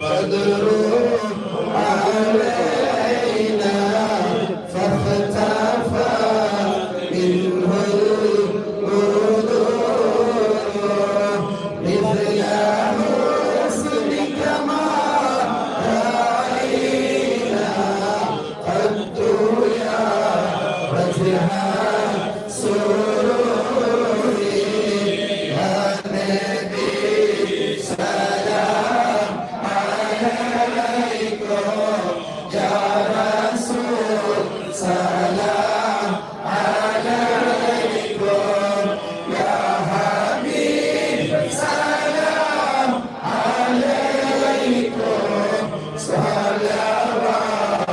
بدر علينا فاختفى منه البدور مثل حسنك ما رأينا قد يا وجه سروري يا نبي سلام عليكم يا رسول سلام عليكم يا حبيب سلام عليكم صلوات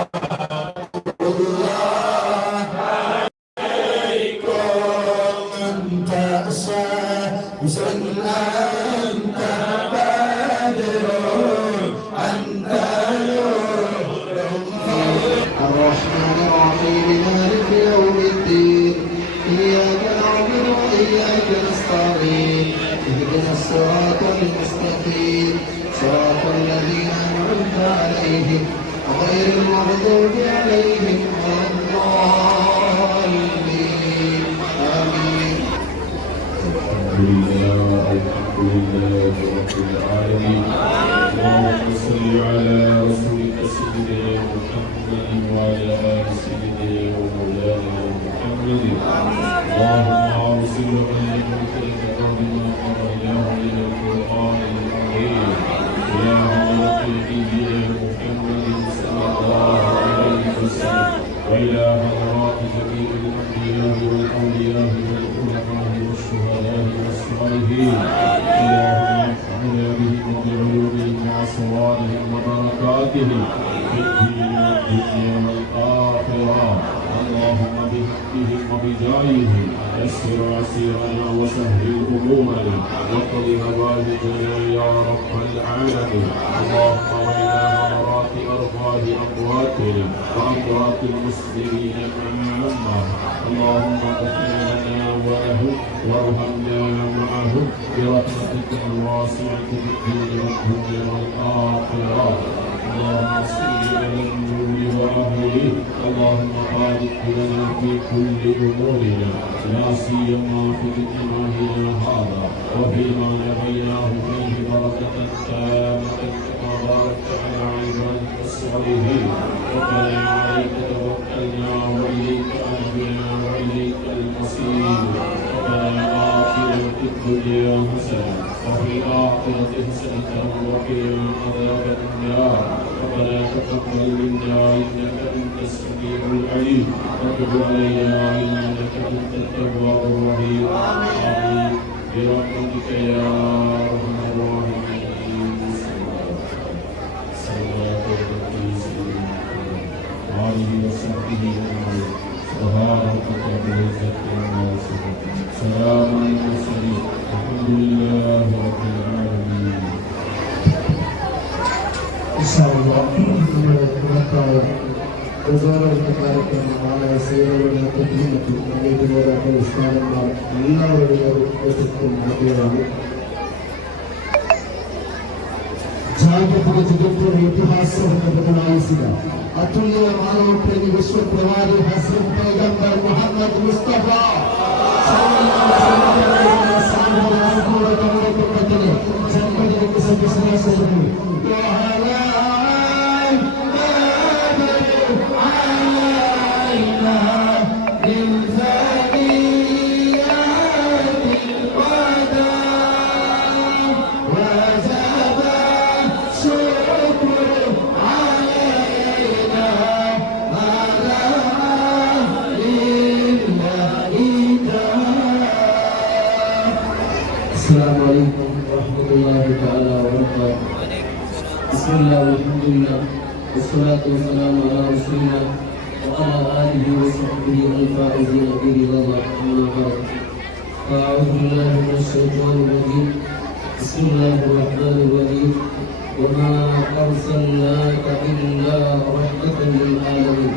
الله عليكم أنت شمس أنت بدر أنت الرحمن الرحيم مالك يوم الدين إياك نعبد وإياك نستعين اهدنا الصراط المستقيم صراط الذين أنعمت عليهم غير المغضوب عليهم ولا الضالين آمين. الحمد لله رب العالمين. اللهم صل على رسولك سيدنا محمد وعلى آل سيدنا ومولانا محمد. اللهم أرسل ملائكتك بما قضيناه إلى القرآن الكريم إلى حضرة نبينا محمد صلى الله عليه وسلم وإلى حضرات جميع الأنبياء والأولياء والعلماء والشهداء والصالحين. اللهم انفعنا بهم وبعلومهم وأسرارهم وبركاتهم في الدين والدنيا والآخرة. اللهم بحقهم وبجاههم يسر عسيرنا وسهل أمورنا واقض حوائجنا يا رب العالمين. اللهم وإلى حضرات أرواح أمواتنا وأموات المسلمين عامة. اللهم اغفر لنا ولهم وارحمنا معهم برحمتك الواسعة في الدين والدنيا والآخرة. اللهم صل على النور وأهله. اللهم بارك لنا في كل أمورنا لا سيما في اجتماعنا هذا وفيما نبيناه فيه بركة تامة كما باركت على عبادك الصالحين. ربنا عليك توكلنا وإليك أنبنا وإليك المصير. ربنا آتنا في الدنيا حسنة وفي الآخرة حسنة وقنا عذاب النار. ربنا تقبل منا إنك أنت السميع العليم وتب علينا إنك أنت التواب الرحيم. آمين برحمتك يا أرحم الراحمين. صلوات ربي وآله وصحبه أجمعين. سبحان ربك رب العزة عما يصفون سلام على المرسلين الحمد لله رب العالمين. പ്രചാരണക്കാരൊക്കെ സേവന പ്രതിനിധി സ്ഥാനന്മാർ എല്ലാവരുടെയും നടത്തിയതാണ്. ಜಾಗತಿಕ ಜಗತ್ತಿನ ಇತಿಹಾಸವನ್ನು ಬದಲಾಯಿಸಿದ ಅತುಲ್ಯ ಮಾನವ ಪ್ರೇಮಿ ವಿಶ್ವಪ್ರವಾದಿ ಹಜರತ್ ಪೈಗಂಬರ್ ಮುಹಮ್ಮದ್ ಮುಸ್ತಫಾ ಜನ್ಮದಿನಕ್ಕೆ ಸಂತೋಷ. السلام عليكم ورحمة الله تعالى وبركاته. بسم الله والحمد لله والصلاة والسلام على رسول الله وعلى آله وصحبه الفائزين برضا الله. أما بعد أعوذ بالله من الشيطان الرجيم. بسم الله الرحمن الرحيم. وما أرسلناك إلا رحمة للعالمين.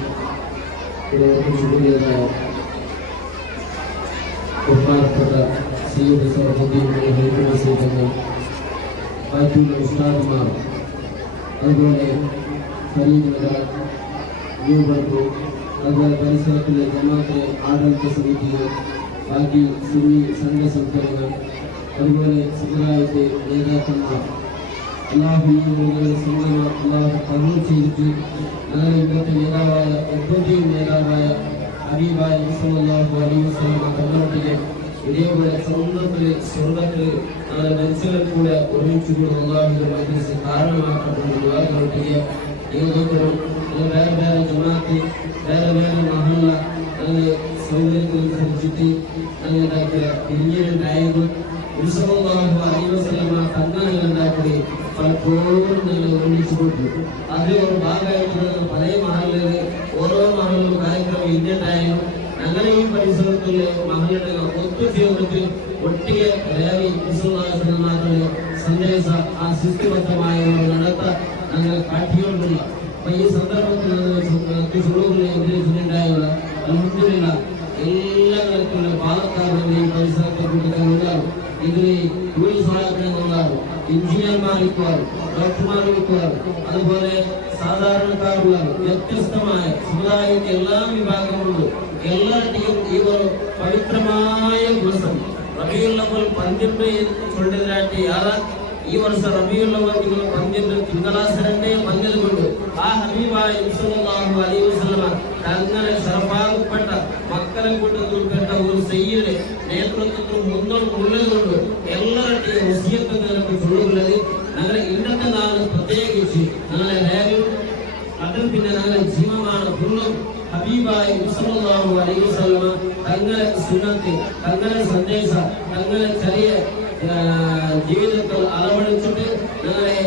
ബഹുമാനപ്പെട്ട സയ്യിദ് സർഫുദ്ദീൻ ഹൈദരബാദ് മറ്റുള്ള ഉസ്താദുമാർ, അതുപോലെ ഫരീദ് ന്യൂബർക്കു, അതുപോലെ പരിസരത്തിലെ ജമാഅത്തെ ആഡളിത സമിതികൾ, ബാക്കി സുന്നി സംഘ സംഘടനകൾ, അതുപോലെ സമുദായത്തെ നേതാക്കന്മാർ, അള്ളാഹു സംഘടന അള്ളാഹു കബൂൽ ചെയ്തിട്ട് ഞങ്ങളുടെ ഇവിടുത്തെ നേതാവായ ഏറ്റവും നേതാവായ ഹബീബായ സല്ലല്ലാഹു അലൈഹി വസല്ലം തങ്ങളൊട്ടിಗೆ ഇതേപോലെ സമുദ്രത്തില് സ്വർഗത്തില് ഞങ്ങളുടെ മനുഷ്യരെ കൂടെ ഒരുമിച്ച് കൂടെ അള്ളാഹുവിന്റെ മജ്‌ലിസ് കാരണമാക്കപ്പെട്ടൊട്ടിಗೆ ഏതൊക്കെയും വേറെ വേറെ ജമാഅത്ത് വേറെ വേറെ മഹല്ല അങ്ങനെ സൗകര്യത്തിനനുസരിച്ചിട്ട് അങ്ങനെ ഉണ്ടാക്കിയ പിന്നീടുണ്ടായത് സല്ലല്ലാഹു അലൈഹി വസല്ലം തങ്ങളുണ്ടാക്കി പലപ്പോഴും ഞങ്ങൾ ഒരുമിച്ച് കൊടുത്തു. അതിൽ ഒരു ഭാഗമായിട്ട് പല മഹലില് ഓരോ മഹലിലും കാര്യക്രമം ഇന്ത്യണ്ടായാലും ഞങ്ങളുടെ ഈ പരിസരത്തുള്ള മഹലുകൾ ഒത്തുചേർന്നിട്ട് ഒട്ടിಗೆ റാലി മാത്രമേ സന്ദേശ ആ ശിസ്തുബദ്ധമായ നടത്താൻ ഞങ്ങൾ കാട്ടിക്കൊണ്ടുള്ള. അപ്പൊ ഈ സന്ദർഭത്തിൽ എതിരെയുണ്ടായുള്ള അൽഹംദുലില്ല എല്ലാ തരത്തിലുള്ള പാലക്കാടിന്റെ ഈ പരിസരത്തെ കൂട്ടത്തിലുണ്ടാകും. ഇതിൽ പോലീസ് സഹായങ്ങളുണ്ടാകും, എഞ്ചിനീയർമാരിക്കുവാറും ഡോക്ടർമാരിക്കുവാറും അതുപോലെ സാധാരണക്കാരുള്ള വ്യത്യസ്തമായ സമുദായത്തെ എല്ലാ വിഭാഗങ്ങളുണ്ട്. എല്ലാവരുടെയും ഈ ഒരു പവിത്രമായ ദിവസം റബീഉൽ അവ്വൽ 12 ചൊല്ലുന്നതിനായിട്ട് ഈ വർഷം റബീഉൽ അവ്വൽ 12 തിങ്കളാഴ്ച വന്നതുകൊണ്ട് ആ ഹബീബായ സല്ലല്ലാഹു അലൈഹി വസല്ലം തങ്ങളെ ശറഫാക്കപ്പെട്ട മക്കളെ കൂട്ടത്തിൽപ്പെട്ട ഒരു സയ്യിദിന്റെ നേതൃത്വത്തിൽ മുന്നോട്ടുള്ളതുകൊണ്ട് എല്ലാവരുടെയും വസിയത്ത് നിനക്ക് ചൊല്ലുന്നത് ഞങ്ങളെ ഇന്നത്തെ നാളെ പ്രത്യേകിച്ച് ഞങ്ങളെ റാലിയും അതിൽ പിന്നെ ഞങ്ങളെ ജീവമാണ് ഫുള്ളും ഹബീബായ സല്ലല്ലാഹു അലൈഹി വസല്ലം തങ്ങളെ സുന്നത്ത് തങ്ങളെ സന്ദേശ തങ്ങളെ ചെറിയ ജീവിതത്തിൽ അളവടിച്ചിട്ട് ഞങ്ങളെ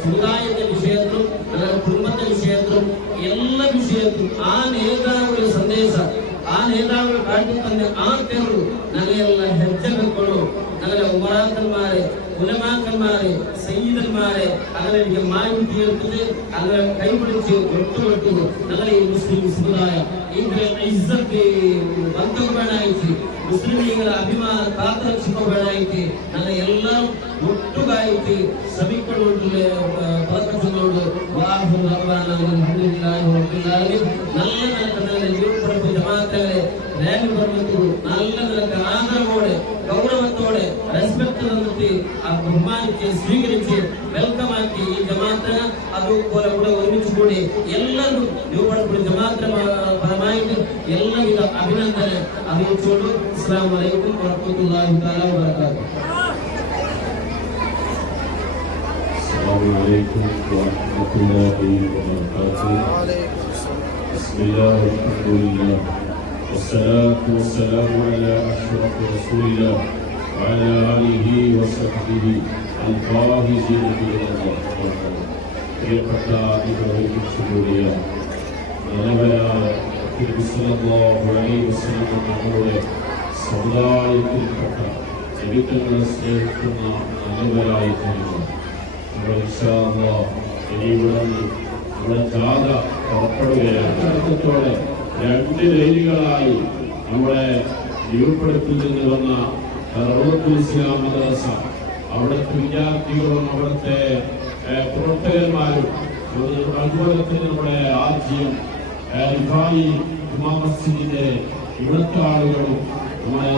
സമുദായത്തിന്റെ വിഷയത്തിലും ഞങ്ങളുടെ കുടുംബത്തെ വിഷയത്തിലും എല്ലാ വിഷയത്തിലും ആ നേതാവിന്റെ സന്ദേശം ആ നേതാവ് കാട്ടിത്തന്നെ ആ തെരുവ് ഞങ്ങളെല്ലാം ഹെജ്ജെടുക്കണോ. ഞങ്ങളുടെ ഉമറാക്കന്മാരെ ഉലമാക്കന്മാരെ സയ്യിദന്മാരെ അങ്ങനെ മായി തീർത്തത് അങ്ങനെ കൈപിടിച്ച് ഒട്ടുകൊടുക്കുന്നു. ഞങ്ങളെ ഈ മുസ്ലിം സമുദായം ഇസ്സത്ത് ബന്ധപ്പെടാനായിട്ട് മുസ്ലിമീങ്ങളെ അഭിമാനം കാത്തുരക്ഷിക്കപ്പെടാനായിട്ട് ഞങ്ങൾ എല്ലാം ഒട്ടുകായിട്ട് ശ്രമിക്കൊണ്ടുള്ള പദക്കച്ചുകൊണ്ട് നല്ല നിലക്ക് യൂറോപ്പ് ജമാഅത്തുകളെ റാലി പറഞ്ഞിട്ടുള്ളൂ. നല്ല നിലക്ക് ആദരവോടെ ഗൗരവത്തോടെ റെസ്പെക്ട് തന്നിട്ട് ബഹുമാനിച്ച് സ്വീകരിച്ച് വെൽക്കമാക്കി ഈ ജമാഅത്തിന് അതുപോലെ കൂടെ ഒരുമിച്ച് കൂടി എല്ലാവരും രൂപപ്പെടുത്തി ജമാഅത്തിന് പരമായിട്ട് എല്ലാവിധ അഭിനന്ദനം അറിയിച്ചുകൊണ്ട് അസ്സലാമു അലൈക്കും വറഹ്മത്തുള്ളാഹി തആല വബറകാതുഹു. السلام عليكم ورحمة الله وبركاته. بسم الله الحمد لله والصلاة والسلام على أشرف رسول الله وعلى آله وصحبه الفائزين بإذن الله. പ്രിയപ്പെട്ട ഇബ്രാഹിം സല്ലല്ലാഹു അലൈഹി വസല്ലം നമ്മുടെ സമുദായത്തിൽപ്പെട്ട ചരിത്രങ്ങളെ സ്നേഹിക്കുന്ന നല്ലവരായി ജനങ്ങൾ ഇനി ഇവിടെ ജാഥ പുറപ്പെടുകയാണ്. 2 ലൈനുകളായി നമ്മളെ രൂപപ്പെടുത്തിൽ നിന്ന് വന്ന റൗളത്തുൽ ഇസ്ലാം മദ്രസ അവിടുത്തെ വിദ്യാർത്ഥികളും അവിടുത്തെ പ്രവർത്തകന്മാരും അതുപോലെ തന്നെ നമ്മുടെ ആദ്യം മസ്ജിദിന്റെ ഇവിടുത്തെ ആളുകളും നമ്മുടെ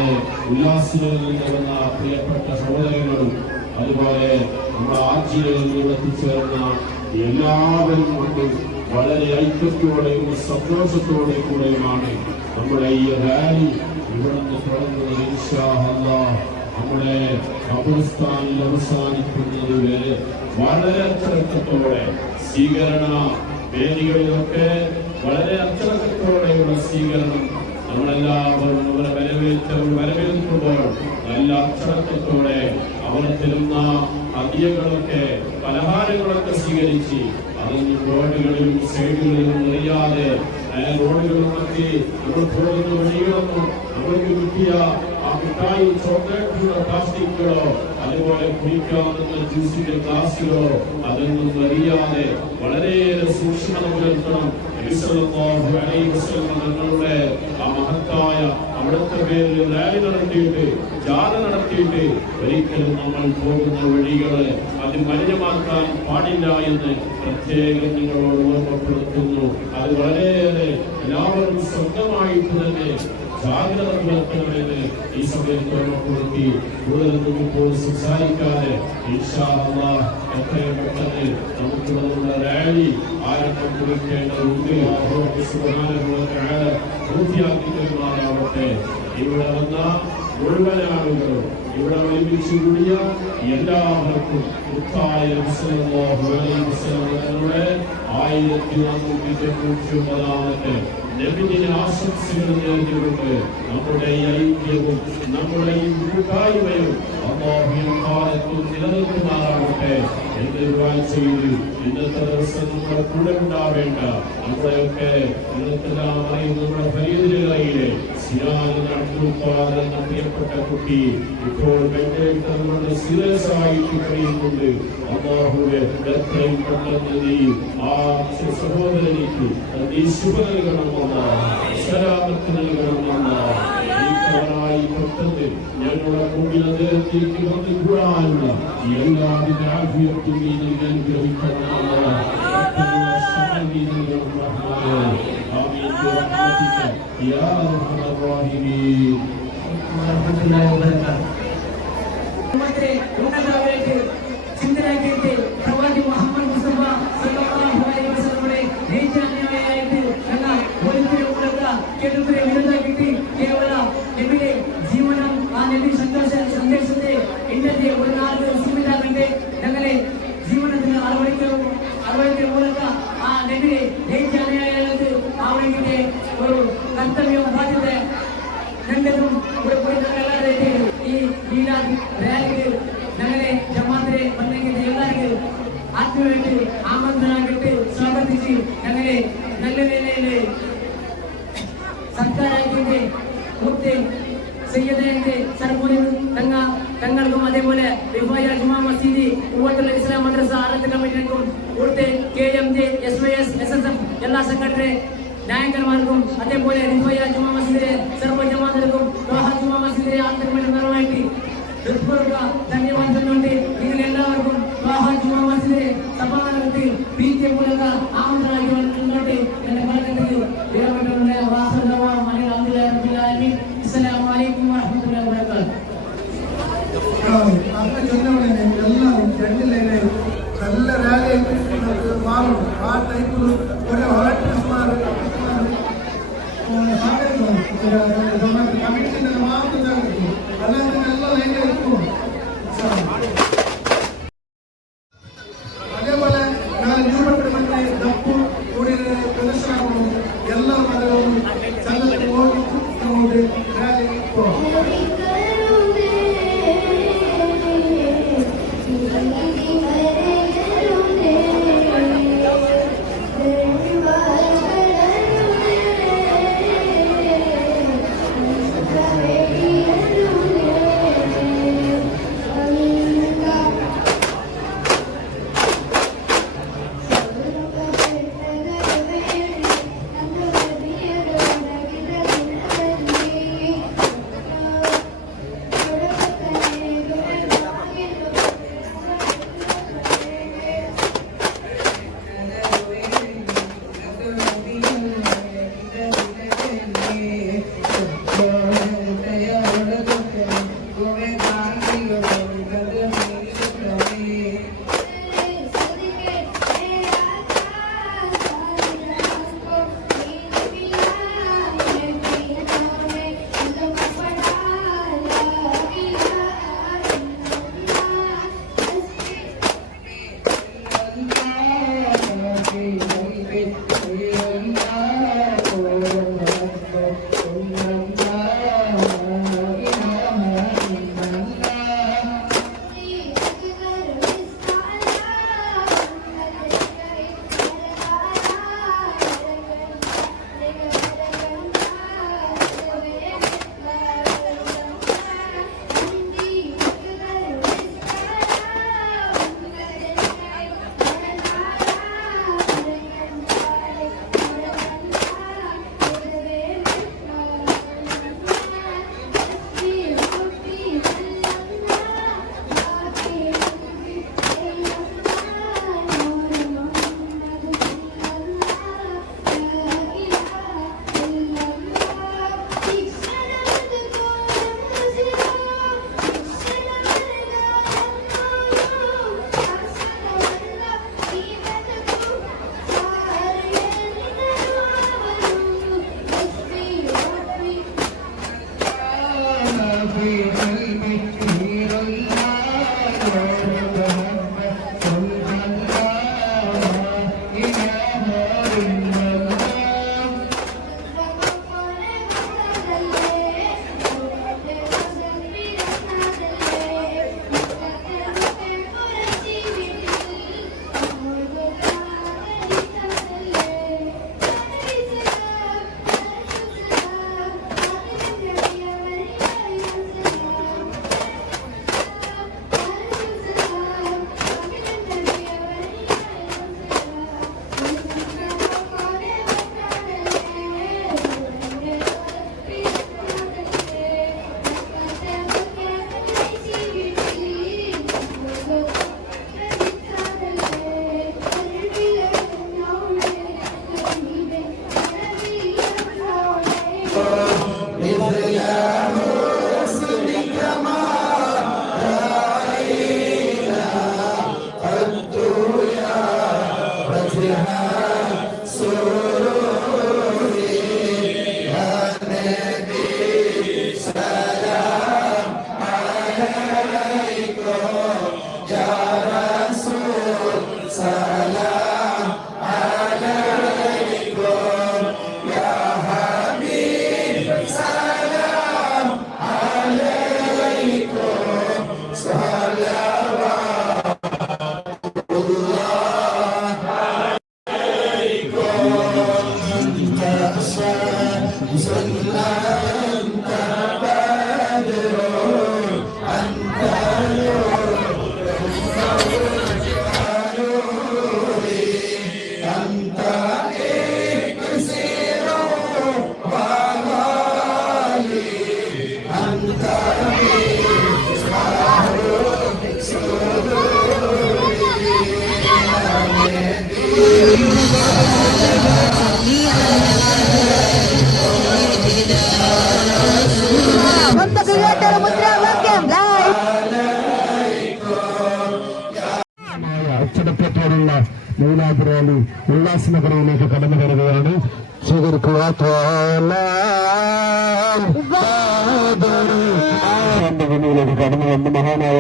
ഉല്ലാസികളിൽ നിന്ന് വന്ന പ്രിയപ്പെട്ട സഹോദരങ്ങളും അതുപോലെ നമ്മുടെ ആദ്യയിൽ എത്തിച്ചേർന്ന എല്ലാവരും കൊണ്ട് വളരെ ഐക്യത്തോടെയും സന്തോഷത്തോടെയും കൂടെയുമാണ് നമ്മുടെ ഈ റാലി ഇവിടുന്ന് തുടങ്ങുന്നത്. ഇൻഷാ അല്ലാഹ് നമ്മുടെ ഖബർസ്ഥാനിൽ അവസാനിക്കുന്നത് വരെ വളരെ അച്ചടക്കത്തോടെ സ്വീകരണ വേദികളിലൊക്കെ വളരെ അച്ചടക്കത്തോടെയുള്ള സ്വീകരണം നമ്മളെല്ലാവരും അവരെ വരവേൽക്കുമ്പോൾ നല്ല അച്ചടക്കത്തോടെ അവർ തരുന്ന ഹദിയകളൊക്കെ പലഹാരങ്ങളൊക്കെ സ്വീകരിച്ച് അതൊന്നും റോഡുകളിലും സൈഡുകളിലും എറിയാതെ റോഡുകളും മറ്റ് നമ്മൾ പോകുന്ന വഴികളൊന്നും നമ്മൾക്ക് കിട്ടിയ ആ മിഠായി ചോക്ലേറ്റുകളോ പ്ലാസ്റ്റിക്കുകളോ അതുപോലെ കുടിക്കാവുന്ന ജ്യൂസിന്റെ ഗ്ലാസുകളോ അതൊന്നും എറിയാതെ വളരെയേറെ സൂക്ഷ്മത പുലർത്തണം. തങ്ങളുടെ ആ മഹത്തായ അവിടുത്തെ പേരിൽ റാലി നടത്തിയിട്ട് ജാഥ നടത്തിയിട്ട് ഒരിക്കലും നമ്മൾ പോകുന്ന വഴികള് അത് മലിനമാക്കാൻ പാടില്ല എന്ന് പ്രത്യേകം നിങ്ങളോട് ഓർമ്മപ്പെടുത്തുന്നു. അത് വളരെയേറെ എല്ലാവരും സ്വന്തമായിട്ട് തന്നെ ജാഗ്രത പുലർത്തണമെന്ന് ഈ സമയത്ത് ഓർമ്മപ്പെടുത്തി കൂടുതലൊന്നും ഇപ്പോൾ സംസാരിക്കാതെ ഇൻഷാ അല്ലാഹ് എത്രയും പെട്ടെന്ന് നമുക്ക് നമ്മുടെ റാലി ആരംഭം കുറിക്കേണ്ടതുണ്ട്. അല്ലാഹു സുബ്ഹാനഹു വ തആല പൂർത്തിയാക്കി തരുമാറാവട്ടെ. ഇവിടെ വന്ന മുഴുവൻ ആളുകളും ഇവിടെ ഒരുമിച്ച് കൂടിയ എല്ലാവർക്കും ായ 1499 നബിദിന ആശംസകൾ നേർന്നുകൊണ്ട് നമ്മുടെ ഈ ഐക്യവും നമ്മുടെ ഈ കൂട്ടായ്മയും അല്ലാഹുവിൻ കാലത്തും നിലനിൽക്കുമാറാവട്ടെ എന്ന് ദുആ ചെയ്ത് ഇന്നത്തെ ദിവസം നമ്മുടെ കൂടെ ഉണ്ടാവേണ്ട നമ്മുടെയൊക്കെ നിങ്ങൾക്കെല്ലാം അറിയുന്ന നമ്മുടെ ഫരീദിലെ എന്ന പ്രിയപ്പെട്ട കുട്ടി ഇപ്പോൾ നമ്മുടെ സീരിയസ് ആയിട്ട് കഴിയുന്നുണ്ട്. അല്ലാഹുവേ എത്രയും പെട്ടെന്ന് നീ ആ സഹോദരനിക്ക് നീ ശുഭ നൽകണമെന്ന സലാമത്ത് നൽകണമെന്ന പെട്ടെന്ന് ഞങ്ങളുടെ മുമ്പിൽ അദ്ദേഹത്തേക്ക് വന്ന് കൂടാനുള്ള എല്ലാവിധ ആഫിയത്തും നീ നൽകി അനുഗ്രഹിക്കണമെന്ന يا أرحم الراحمين ورحمة الله وبركاته. ചിന്തനാക്കിയിട്ട് പ്രവാചകൻ മുഹമ്മദ് മുസ്തഫ സല്ലല്ലാഹു അലൈഹി വസല്ലമയുടെ നെയ്യായിട്ട് എന്ന പോലീസിലുള്ള കേട്ടുത്തരെ വിരുദ്ധാക്കിയിട്ട് കേവല നബിയുടെ ജീവനം ആ നബി സന്ദേശത്തെ ഇന്നത്തെ ഒരു നാല് മുസ്ലിമിലാകട്ടെ ഞങ്ങളെ ജീവനത്തിന് അറുപടിക്ക് മൂലക ആ നബിയെ നെയ്യായിട്ട് ആവണമെങ്കിൽ ഒരു കർത്തവ്യം ബാധ്യത രണ്ടും ഈ മീലാദ് റാലിക്ക് ഞങ്ങളെ ജമാഅത്തിലെ വന്നെങ്കിൽ എല്ലാവർക്കും ആത്മീയമായിട്ട് ആമന്ത്രനാക്കിയിട്ട് സ്വാഗതിച്ച് ഞങ്ങളെ നല്ല നിലയിൽ സർക്കാരാക്കിയിട്ട് മുത്ത് സയ്യിദ് സർമൂലി തങ്ങൾക്കും അതേപോലെ റിഫായ ജുമാ മസ്ജിദ് ഉവ്വത്തുൽ ഇസ്ലാം മദ്രസ ആറത്ത് കമ്മിറ്റിക്കും ഇവിടുത്തെ KMJ SYS SSF എല്ലാ സംഘടന നായകന്മാർക്കും അതേപോലെ റിഫായ ജുമാ മസ്ജിദിലെ സർവ്വ ജമാഅത്തുകൾക്കും ജുമാ മസ്ജിദിലെ ആത്മീയ നിറവായിട്ട് ഹൃദയപൂർവ്വ ധന്യവാദം ചൊല്ലുന്നുണ്ട്. നിങ്ങൾ എല്ലാവർക്കും ജുമാ മസ്ജിദിലെ സഭാനകത്ത് പ്രീതിയ മൂലക ആമന്ത്രനാക്കി വന്നിട്ടുണ്ട്. എന്റെ ഭാഗത്തേക്ക് വിരമിട്ടുള്ള അസ്സലാമു അലൈക്കും വറഹ്മത്തുള്ളാഹി വബറകാതുഹു. എല്ലാവരും രണ്ടിലെ നല്ല റാലി മാറും. ആ ടൈപ്പിൽ ഒരു വളർത്തുമാർ കമ്മിറ്റിന്റെ മാത്രം അല്ലാതെ നല്ല ലൈനിൽ എടുക്കും. അതേപോലെ ഞാൻ രൂപപ്പെടുന്ന ഡപ്പു കൂടി പ്രദർശനങ്ങളും എല്ലാ മതവും സംഘത്തിൽ ഓടിക്കൊണ്ട് റാലി പോകും. പേരുള്ള മൗലാദ് റാലി ഉല്ലാസനഗറിയിലേക്ക് കടന്നു വരികയാണ്. സ്വീകരിക്കുക. ഭൂമിയിലേക്ക് കടന്നു വന്ന് മഹാനായ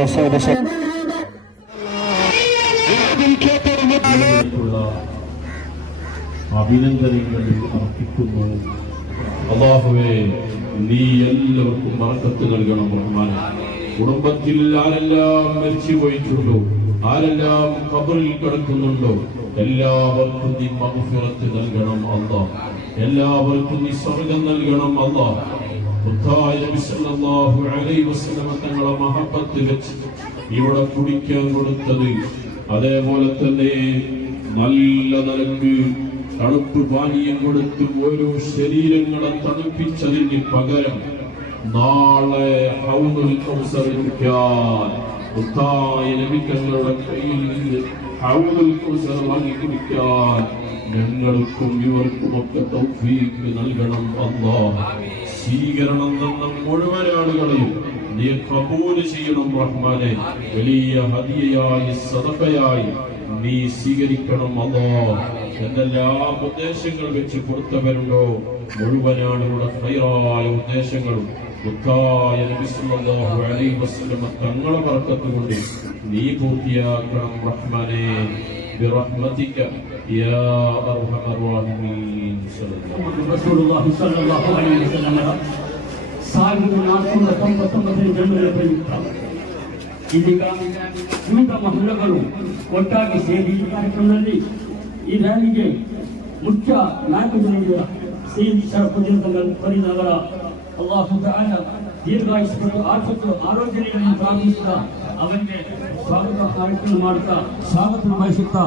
അഭിനന്ദനങ്ങൾ അർപ്പിക്കുന്നു. അല്ലാഹുവേ, നീ എല്ലാവർക്കും ബർക്കത്ത് നൽകണം റഹ്മാൻ. കുടുംബത്തിൽ ആരെല്ലാം മരിച്ചു പോയിട്ടുണ്ടോ, ആരെല്ലാം ഖബറിൽ കിടക്കുന്നുണ്ടോ, എല്ലാവർക്കും നീ മഗ്ഫിറത്ത് നൽകണം അല്ലാഹ്. എല്ലാവർക്കും നീ സ്വർഗ്ഗം നൽകണം അല്ലാഹ്. മുത്തായ നബി സല്ലല്ലാഹു അലൈഹി വസല്ലം തങ്ങളെ മഹബ്ബത്ത് വെച്ച് ഇവിടെ കുടിക്കാൻ കൊടുത്തത്, അതേപോലെ തന്നെ നല്ല നിലക്ക് തണുപ്പ് പാനീയം കൊടുത്ത് ഓരോ ശരീരങ്ങളെ തണുപ്പിച്ചതിന് പകരം നാളെ ഹൗദുൽ കൗസർ കുടിക്കാൻ മുത്തായ നബി തങ്ങളുടെ കയ്യിൽ നിന്ന് ഹൗദുൽ കൗസർ വാങ്ങി കുടിക്കാൻ ഞങ്ങൾക്കും ഇവർക്കുമൊക്കെ തൗഫീഖ് നൽകണം അല്ലാഹ്. സ്വീകരണം തന്ന മുഴുവൻ ആളുകളെയും നീ കബൂൽ ചെയ്യണം റഹ്മാനെ. വലിയ ഹദിയയായി സദഖയായി നീ സ്വീകരിക്കണം അല്ലാഹ്. എന്തെല്ലാം ഉദ്ദേശങ്ങൾ വെച്ച് കൊടുത്തവരുണ്ടോ മുഴുവൻ ആളുകളുടെ ഖൈറായ ഉദ്ദേശങ്ങളും മുത്തായ നബി സല്ലല്ലാഹു അലൈഹി വസല്ലം തങ്ങളെ ബർക്കത്ത് കൊണ്ട് നീ പൂർത്തിയാക്കണം റഹ്മാനെ. برحمتك يا أرحم الراحمين. رسول الله صلى الله عليه وسلم ಸಾಗಿದ 499 ಜನರ ಪ್ರಯುಕ್ತ ಇದೀಗ ವಿವಿಧ ಮಹಲ್ಲಗಳು ಒಟ್ಟಾಗಿ ಸೇರಿ ಈ ಕಾರ್ಯಕ್ರಮದಲ್ಲಿ ಈ ರ್ಯಾಲಿಗೆ ಮುಖ್ಯ ನಾಯಕರಾಗಿರುವ ಸೈಯದ್ ಶರಫುದ್ದೀನ್ ತಂಗಲ್ ಫರೀದವರ ಅಲ್ಲಾಹು ತಆಲ ದೀರ್ಘಾಯುಷ್ಯ ಮತ್ತು ಆರೋಗ್ಯವನ್ನು ಪ್ರಾರ್ಥಿಸುತ್ತಾ ಅವರಿಗೆ ಸ್ವಾಗತ ಕಾರ್ಯಕ್ರಮ ಮಾಡುತ್ತಾ ಸ್ವಾಗತ ಬಯಸುತ್ತಾ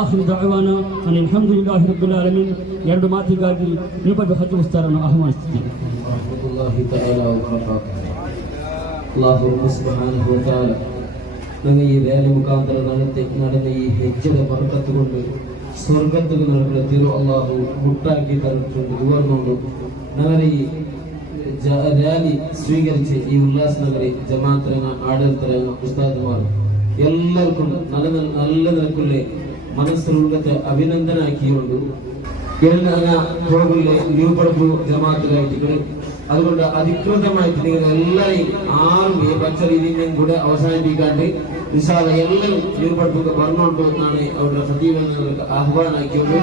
ಆಖಿರು ದಅವಾನಾ ಅಲ್ಹಮ್ದುಲಿಲ್ಲಾಹಿ ರಬ್ಬಿಲ್ ಆಲಮೀನ್. ಎರಡು ಮಾತಿಗಾಗಿ ನಿಪದ ಹತ್ತು ಉಸ್ತಾರನ್ನು ಆಹ್ವಾನಿಸುತ್ತೇನೆ. അല്ലാഹു സുബ്ഹാനഹു വ തആല ഞങ്ങൾ ഈ റാലി മുഖാന്തരം നടന്ന ഈ ഹജ്ജിന്റെ ബർക്കത്ത് കൊണ്ട് സ്വർഗത്തിൽ നടക്കുന്ന തിരു അല്ലാഹു മുട്ടാക്കി തന്നിട്ടുണ്ട്. ഉയർന്നുകൊണ്ട് ഞങ്ങളുടെ ഈ റാലി സ്വീകരിച്ച് ഈ ഉല്ലാസനഗരി ജമാഅത്ത് ആടത്തരങ്ങ ഉസ്താദുമാർ എല്ലാവർക്കും നല്ല നിലക്കുള്ള മനസ്സിലുള്ളത്തെ അഭിനന്ദനാക്കിയുണ്ട്. പോകില്ലേ ന്യൂപടപ്പു ജമാഅത്തിലായിട്ട് അതുകൊണ്ട് അധികൃതമായിട്ട് നിങ്ങൾ എല്ലാവരെയും ആറും പച്ച രീതിയിലും കൂടെ അവസാനിപ്പിക്കാണ്ട് നിസാദ എല്ലാവരും ന്യൂപടപ്പൊക്കെ പറഞ്ഞുകൊണ്ടു എന്നാണ് അവരുടെ സജീവങ്ങൾക്ക് ആഹ്വാനാക്കിയത്.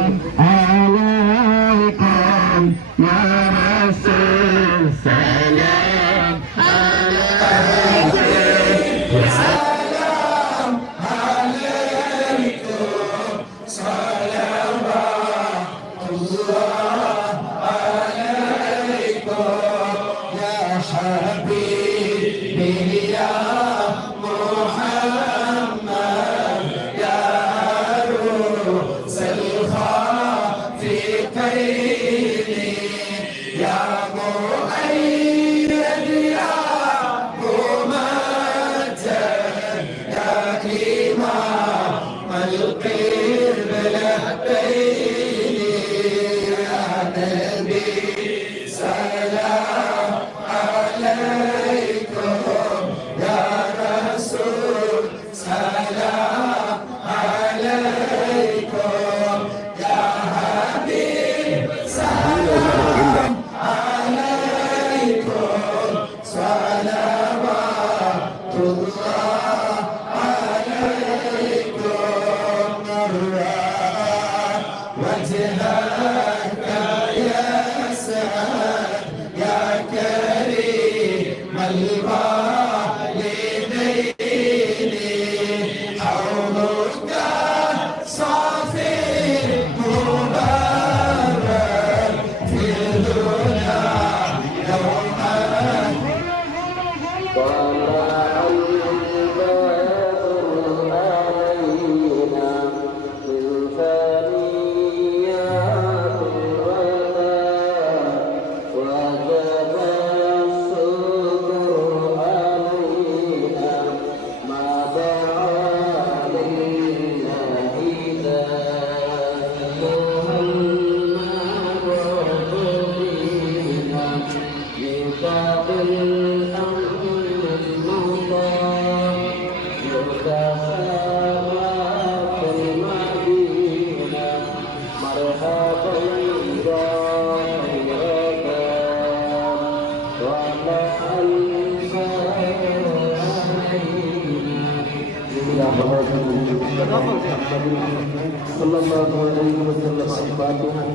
صلى الله عليه وسلم. الفاتحة.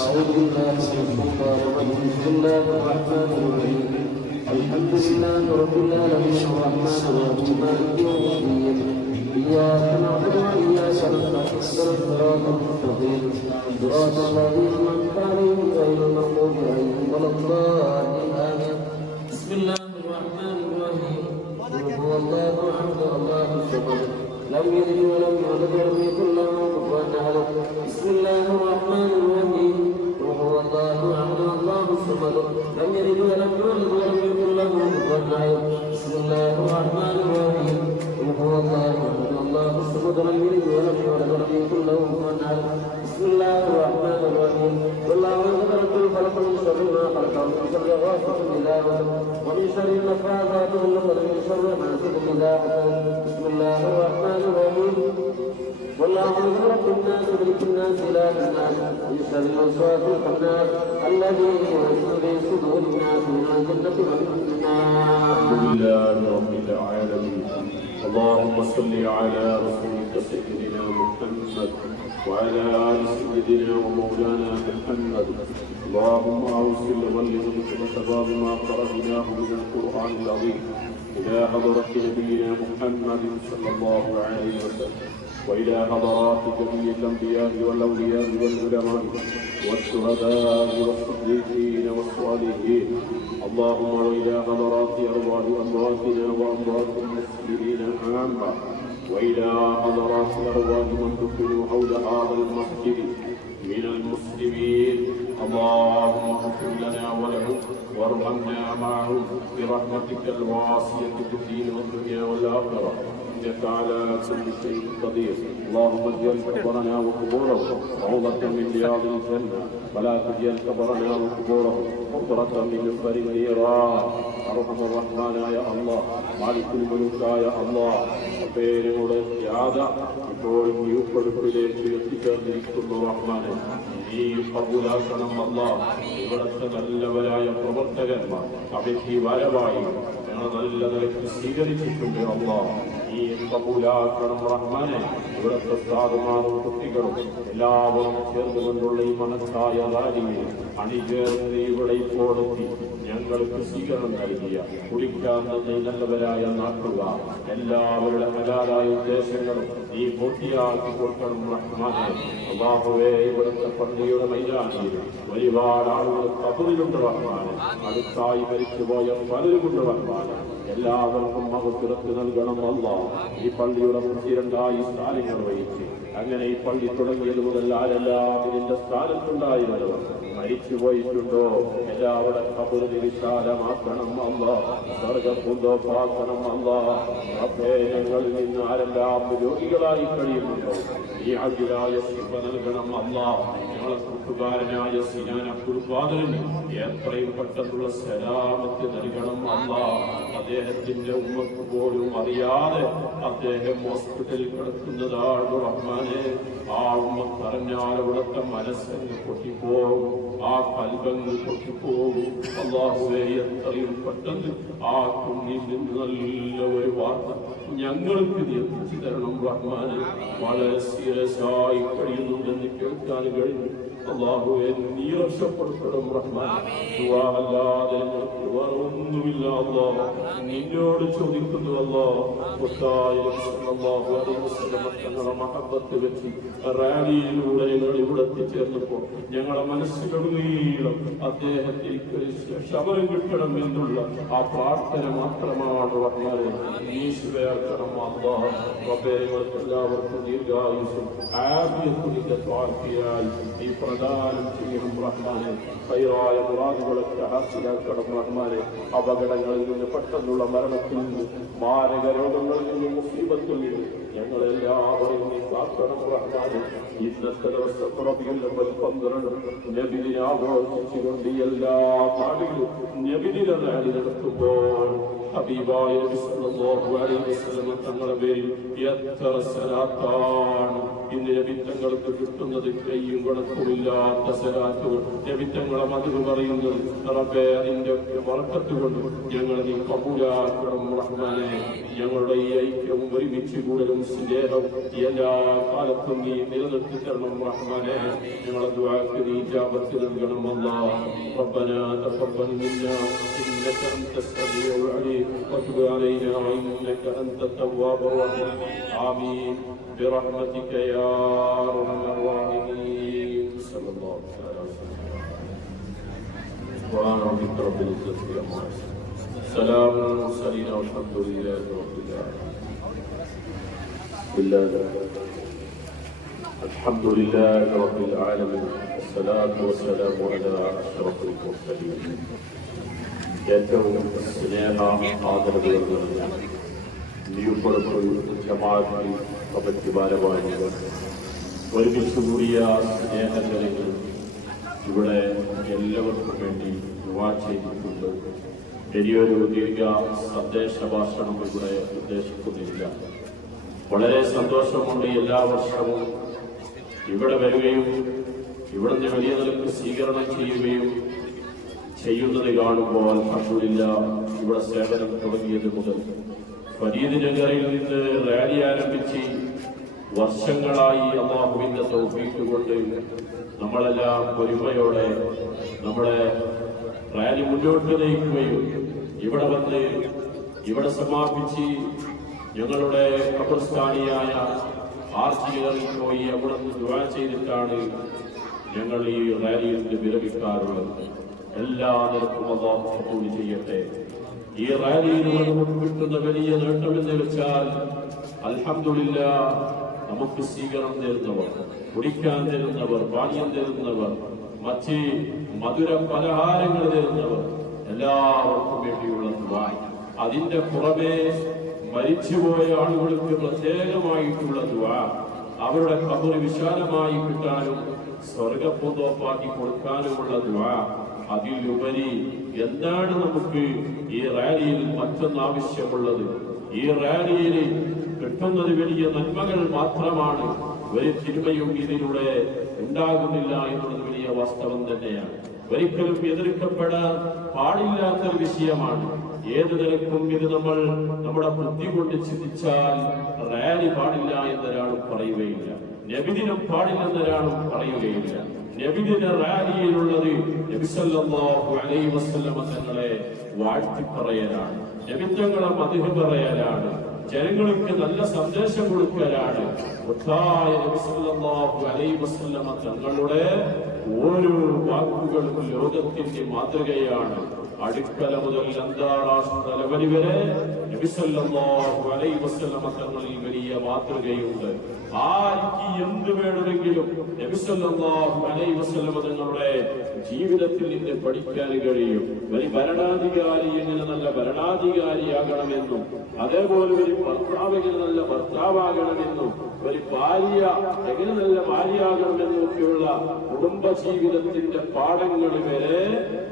أعوذ بالله من الشيطان الرجيم. بسم الله الرحمن الرحيم. الحمد لله رب العالمين الرحمن الرحيم مالك يوم الدين. إياك نعبد وإياك نستعين. صراط المستقيم صراط الذين أنعمت عليهم غير المغضوب عليهم ولا الضالين. آمين. بسم الله الرحمن الرحيم. قل هو الله أحد الله الصمد لم يلد ولم يولد ولم يكن له كفوا أحد. بسم الله الرحمن الرحيم. قل هو الله أحد الله الصمد لم يلد ولم يولد ولم يكن له كفوا أحد. بسم الله الرحمن الرحيم. قل هو الله أحد الله الصمد لم يلد ولم يولد ولم يكن له كفوا أحد. بسم الله الرحمن الرحيم. قل أعوذ برب الفلق من شر ما خلق ومن شر غاسق إذا وقب ومن شر النفاثات في العقد ومن شر حاسد إذا حسد. بسم الله الرحمن الرحيم. قل أعوذ برب الناس ملك الناس إله الناس من شر الوسواس الخناس الذي يوسوس في صدور الناس من الجنة والنار. الحمد لله رب العالمين. اللهم صل على رسولك سيدنا محمد وعلى آل سيدنا ومولانا محمد. اللهم أوصل وبلغ باب ما قرأناه من القرآن العظيم إلى حضرة نبينا محمد صلى الله عليه وسلم وإلى حضرات جميع الأنبياء والأولياء والعلماء والشهداء والصديقين والصالحين. اللهم وإلى حضرات أرواح أمواتنا وأموات المسلمين عامة وإلى حضرات أرواح من دخلوا حول هذا المسجد من المسلمين. اللهم اغفر لنا ولهم وارحمنا معهم برحمتك الواسعة في الدين والدنيا والآخرة إنك على كل شيء قدير. اللهم اجعل قبرنا وقبورهم روضة من رياض الجنة ولا تجعل قبرنا وقبورهم حفرة من نفر النيران. أرحم الرحمن يا الله مالك الملك يا الله. പേരോട് യാത ഇപ്പോഴും ഈ ഉൾപ്പെടുപ്പിലേക്ക് എത്തിച്ചേർന്നിരിക്കുന്നു റഹ്മാനെ. നീ കബൂലാക്കണം അല്ലാഹ്. ഇവിടുത്തെ നല്ലവരായ പ്രവർത്തകന്മാർ അവയ്ക്ക് വരവായി ഞങ്ങൾ നല്ല നിലയ്ക്ക് സ്വീകരിച്ചിട്ടുണ്ട് അല്ലാഹ്. നീ കബൂലാക്കണം റഹ്മാനെ. ഇവിടുത്തെ സാധുമാരും കുട്ടികളും എല്ലാവരും ചേർന്നുകൊണ്ടുള്ള ഈ മനസ്സായ റാലിയെ അണിചേർന്ന് ഇവിടെ ഇപ്പോഴെത്തി ഞങ്ങൾക്ക് സ്വീകരണം നൽകിയ കുടിക്കാൻ നന്ദി നല്ലവരായ നാട്ടുകാർ എല്ലാവരുടെ ഹലാലായ ഉദ്ദേശങ്ങളും നീ പൂർത്തിയാക്കി കൊടുക്കണം റഹ്മാനെ. അല്ലാഹുവേ, ഇവിടുത്തെ പള്ളിയുടെ മൈതാനിയിൽ ഒരുപാട് ആളുകൾ കബറിലുണ്ട് റഹ്മാനെ. അടുത്തായി മരിച്ചുപോയ പലരുമുണ്ട് റഹ്മാനെ. എല്ലാവർക്കും മഗ്ഫിറത്ത് നൽകണം അല്ലാഹ്. ഈ പള്ളിയുടെ 32 സ്ഥാനങ്ങൾ വഹിച്ച് അങ്ങനെ ഈ പള്ളി തുടങ്ങിയത് മുതൽ ആരെല്ലാം ഇതിന്റെ സ്ഥാനത്തുണ്ടായിരുന്നവർ മരിച്ചുപോയിട്ടുണ്ടോ എല്ലാവരുടെ കബറിനെ വിശാലമാക്കണം അല്ലാഹ്. സ്വർഗ്ഗപൂന്തോപ്പാക്കണം അല്ലാഹ്. റബ്ബേ, ഞങ്ങളിൽ നിന്ന് ആരെല്ലാം രോഗികളായി കഴിയുന്നുണ്ടോ ഈ അജിലായ ശിഫ നൽകണം അല്ലാഹ്. ഞങ്ങളെ കൂട്ടുകാരനായ സിനാൻ അബ്ദുൽ ഖാദറിന് എത്രയും പെട്ടെന്നുള്ള സലാമത്ത് നൽകണം അല്ലാഹ്. അദ്ദേഹത്തിന്റെ ഉമ്മക്ക് പോലും അറിയാതെ അദ്ദേഹം ഹോസ്പിറ്റലിൽ കിടക്കുന്നതാണ് റഹ്മാനെ. ആ ഉമ്മത്ത് അറിഞ്ഞാൽ അവിടുത്തെ മനസ്സങ്ങ് പൊട്ടിപ്പോകും, ആ കൽബങ്ങൾ പൊട്ടിപ്പോകും. അല്ലാഹുവേ, എത്രയും പെട്ടെന്ന് ആ കുഞ്ഞിൽ നിന്ന് നല്ല ഒരു വാർത്ത ഞങ്ങൾക്ക് എത്തിച്ചു തരണം റഹ്മാനെ. വളരെ സീരിയസായി കഴിയുന്നുണ്ടെന്ന് കേൾക്കാൻ കഴിഞ്ഞു. അല്ലാഹുവേ, നീ രക്ഷപ്പെടുത്തണം റഹ്മാൻ. അല്ലാതെ ഞങ്ങൾക്ക് വേറെ ഒന്നുമില്ല അല്ലാഹ്. നിന്നോട് ചോദിക്കുന്നു അല്ലാഹ്. തങ്ങളുടെ മഹബത്ത് വെച്ച് റാലിയിലൂടെ ഞങ്ങൾ ഇവിടെ എത്തിച്ചേർന്നപ്പോൾ ഞങ്ങളുടെ മനസ്സിലുടനീളം അദ്ദേഹത്തിൽ ശമനം കിട്ടണം എന്നുള്ള ആ പ്രാർത്ഥന മാത്രമാണ് റഹ്മാനെ. നീ ശിവയാക്കണം അല്ലാഹ്. റബ്ബേ, എല്ലാവർക്കും ദീർഘായുസ്സും ആഫിയത്തും സ്വാർത്ഥിയായി ഈ പ്രദാനം ചെയ്യണം റഹ്മാനെ. ഖൈറായ മുറാദുകളൊക്കെ ഹാസിലാക്കണം റഹ്മാനെ. അപകടങ്ങളിൽ നിന്ന്, പെട്ടെന്നുള്ള മരണത്തിൽ നിന്ന്, മാരക രോഗങ്ങളിൽ നിന്ന്, മുസീബത്തിൽ നിന്ന് ഞങ്ങളെല്ലാവരെയും നീ കാക്കണം റഹ്മാനെ. ഇന്നത്തെ ദിവസം റബീഉൽ അവ്വൽ 12 നബിദിനെ ആഘോഷിച്ചുകൊണ്ട് എല്ലാ നാടുകളും നബിദിന റാലി നടത്തുമ്പോൾ ഹബീബായ നബി സല്ലല്ലാഹു അലൈഹി വസല്ലം തങ്ങളുടെ പേരിൽ എത്ര സലാത്താണ് ഇന്ന് നബി തങ്ങൾക്ക് കിട്ടുന്നത്. കയ്യും കണക്കുമില്ലാത്ത സലാത്തുകൾ നബി തങ്ങളെ മധു പറയുന്നത്. റബ്ബേ, അതിന്റെ ബർക്കത്ത് കൊണ്ട് ഞങ്ങളെ നീ കബൂലാക്കണം റഹ്മാനേ. ഞങ്ങളുടെ ഈ ഐക്യവും ഒരുമിച്ച് കൂടലും സ്നേഹവും എല്ലാ കാലത്തും നീ നിലനിർത്തി തരണം റഹ്മാനേ. ഞങ്ങളെ ദുആക്ക് നീ ഇജാബത്ത് നൽകണം അല്ലാഹ്. റബ്ബനാ തഖബ്ബൽ മിന്നാ إنك أنت السميع العليم وتب علينا إنك أنت التواب الرحيم آمين برحمتك يا أرحم الراحمين. صلى الله عليه وسلم. سبحان ربك رب العزة عما يصفون سلام على المرسلين والحمد لله رب العالمين. الحمد لله رب العالمين والصلاة والسلام على أشرف المرسلين. ഏറ്റവും സ്നേഹ ആദരവുകൾ നീപ്പുറത്ത് ജമാഅത്ത് കമ്മിറ്റി ഭാരവാഹികൾ, ഒരുമിച്ച് കൂടിയ സ്നേഹജനങ്ങൾ ഇവിടെ എല്ലാവർക്കും വേണ്ടി ദുആ ചെയ്തിട്ടുണ്ട്. വലിയൊരു ദീർഘ സന്ദേശ ഭാഷണം ഇവിടെ ഉദ്ദേശിക്കുന്നില്ല. വളരെ സന്തോഷമുണ്ട് എല്ലാ വർഷവും ഇവിടെ വരികയും ഇവിടുന്ന് വലിയ നിലക്ക് സ്വീകരണം ചെയ്യുന്നത് കാണുമ്പോൾ അൽഹംദുലില്ലാഹ് ഇവിടെ സേവനം തുടങ്ങിയത് മുതൽ ഫരീദ് നഗറിൽ നിന്ന് റാലി ആരംഭിച്ച് വർഷങ്ങളായി അല്ലാഹുവിന്റെ തൗഫീഖ് കൊണ്ട് നമ്മളെല്ലാം ഒരുമയോടെ നമ്മുടെ റാലി മുന്നോട്ട് നയിക്കുകയും ഇവിടെ വന്ന് ഇവിടെ സമാപിച്ച് ഞങ്ങളുടെ ഖബർസ്ഥാനിയായ ആർജികളിൽ പോയി അവിടെ നിന്ന് ദുആ ചെയ്തിട്ടാണ് ഞങ്ങൾ ഈ റാലിയിൽ നിന്ന് വിരമിക്കാറുള്ളത്. എല്ലാ നിലക്കും അല്ലാഹു ഖബൂൽ ചെയ്യട്ടെ. ഈ റാലിയിലൂടെ നമുക്ക് കിട്ടുന്ന വലിയ നേട്ടമെന്ന് വെച്ചാൽ അൽഹംദുലില്ലാഹ് നമുക്ക് സ്വീകരണം തരുന്നവർ, കുടിക്കാൻ തരുന്നവർ, പാനീയം തരുന്നവർ, മറ്റ് മധുര പലഹാരങ്ങൾ തരുന്നവർ എല്ലാവർക്കും വേണ്ടിയുള്ള ദുആ. അതിന്റെ പുറമെ മരിച്ചുപോയ ആളുകൾക്ക് പ്രത്യേകമായിട്ടുള്ള ദുആ, അവരുടെ ഖബർ വിശാലമായി കിട്ടാനും സ്വർഗപ്പൂന്തോപ്പാക്കി കൊടുക്കാനുമുള്ള ദുആ. അതിലുപരി എന്താണ് നമുക്ക് ഈ റാലിയിൽ മറ്റൊന്നാവശ്യമുള്ളത്? ഈ റാലിയിൽ കിട്ടുന്നത് വലിയ നന്മകൾ മാത്രമാണ്. ഒരു തിന്മയും ഇതിലൂടെ ഉണ്ടാകുന്നില്ല എന്നുള്ളത് വലിയ വാസ്തവം തന്നെയാണ്. ഒരിക്കലും എതിർക്കപ്പെടാൻ പാടില്ലാത്തൊരു വിഷയമാണ്. ഏത് നിലക്കും ഇത് നമ്മൾ നമ്മുടെ ബുദ്ധി കൊണ്ട് ചിന്തിച്ചാൽ റാലി പാടില്ല എന്നൊരാളും പറയുകയില്ല, നബിദിനം പാടില്ലെന്നൊരാളും പറയുകയില്ല. നബിദിന റാലിയിലുള്ളത് നബി സല്ലല്ലാഹു അലൈഹി വസല്ലം തങ്ങളെ വാഴ്ത്തി പറയലാണ്, നബി തങ്ങളെ മദ്ഹ് പറയലാണ്, ജനങ്ങൾക്ക് നല്ല സന്ദേശം കൊടുക്കലാണ്. നബി സല്ലല്ലാഹു അലൈഹി വസല്ലം തങ്ങളുടെ ഓരോ വാക്കുകളും ലോകത്തിന്റെ മാതൃകയാണ്. അടുക്കള മുതൽ അന്താരാഷ്ട്ര തലവരി വരെ നബി സല്ലല്ലാഹു അലൈഹി വസല്ലം തങ്ങളിൽ വലിയ മാതൃകയുണ്ട്. ആർക്ക് എന്ത് വേണമെങ്കിലും നബി സല്ലല്ലാഹു അലൈഹി വസല്ലം തങ്ങളുടെ ജീവിതത്തിൽ നിന്ന് പഠിക്കാൻ കഴിയും. ഒരു ഭരണാധികാരി എങ്ങനെ നല്ല ഭരണാധികാരിയാകണമെന്നും, അതേപോലെ ഒരു ഭർത്താവ് എങ്ങനെ നല്ല ഭർത്താവാകണമെന്നും, ഒരു ഭാര്യ എങ്ങനെ നല്ല ഭാര്യയാകണമെന്നും ഒക്കെയുള്ള കുടുംബ ജീവിതത്തിന്റെ പാഠങ്ങൾ വരെ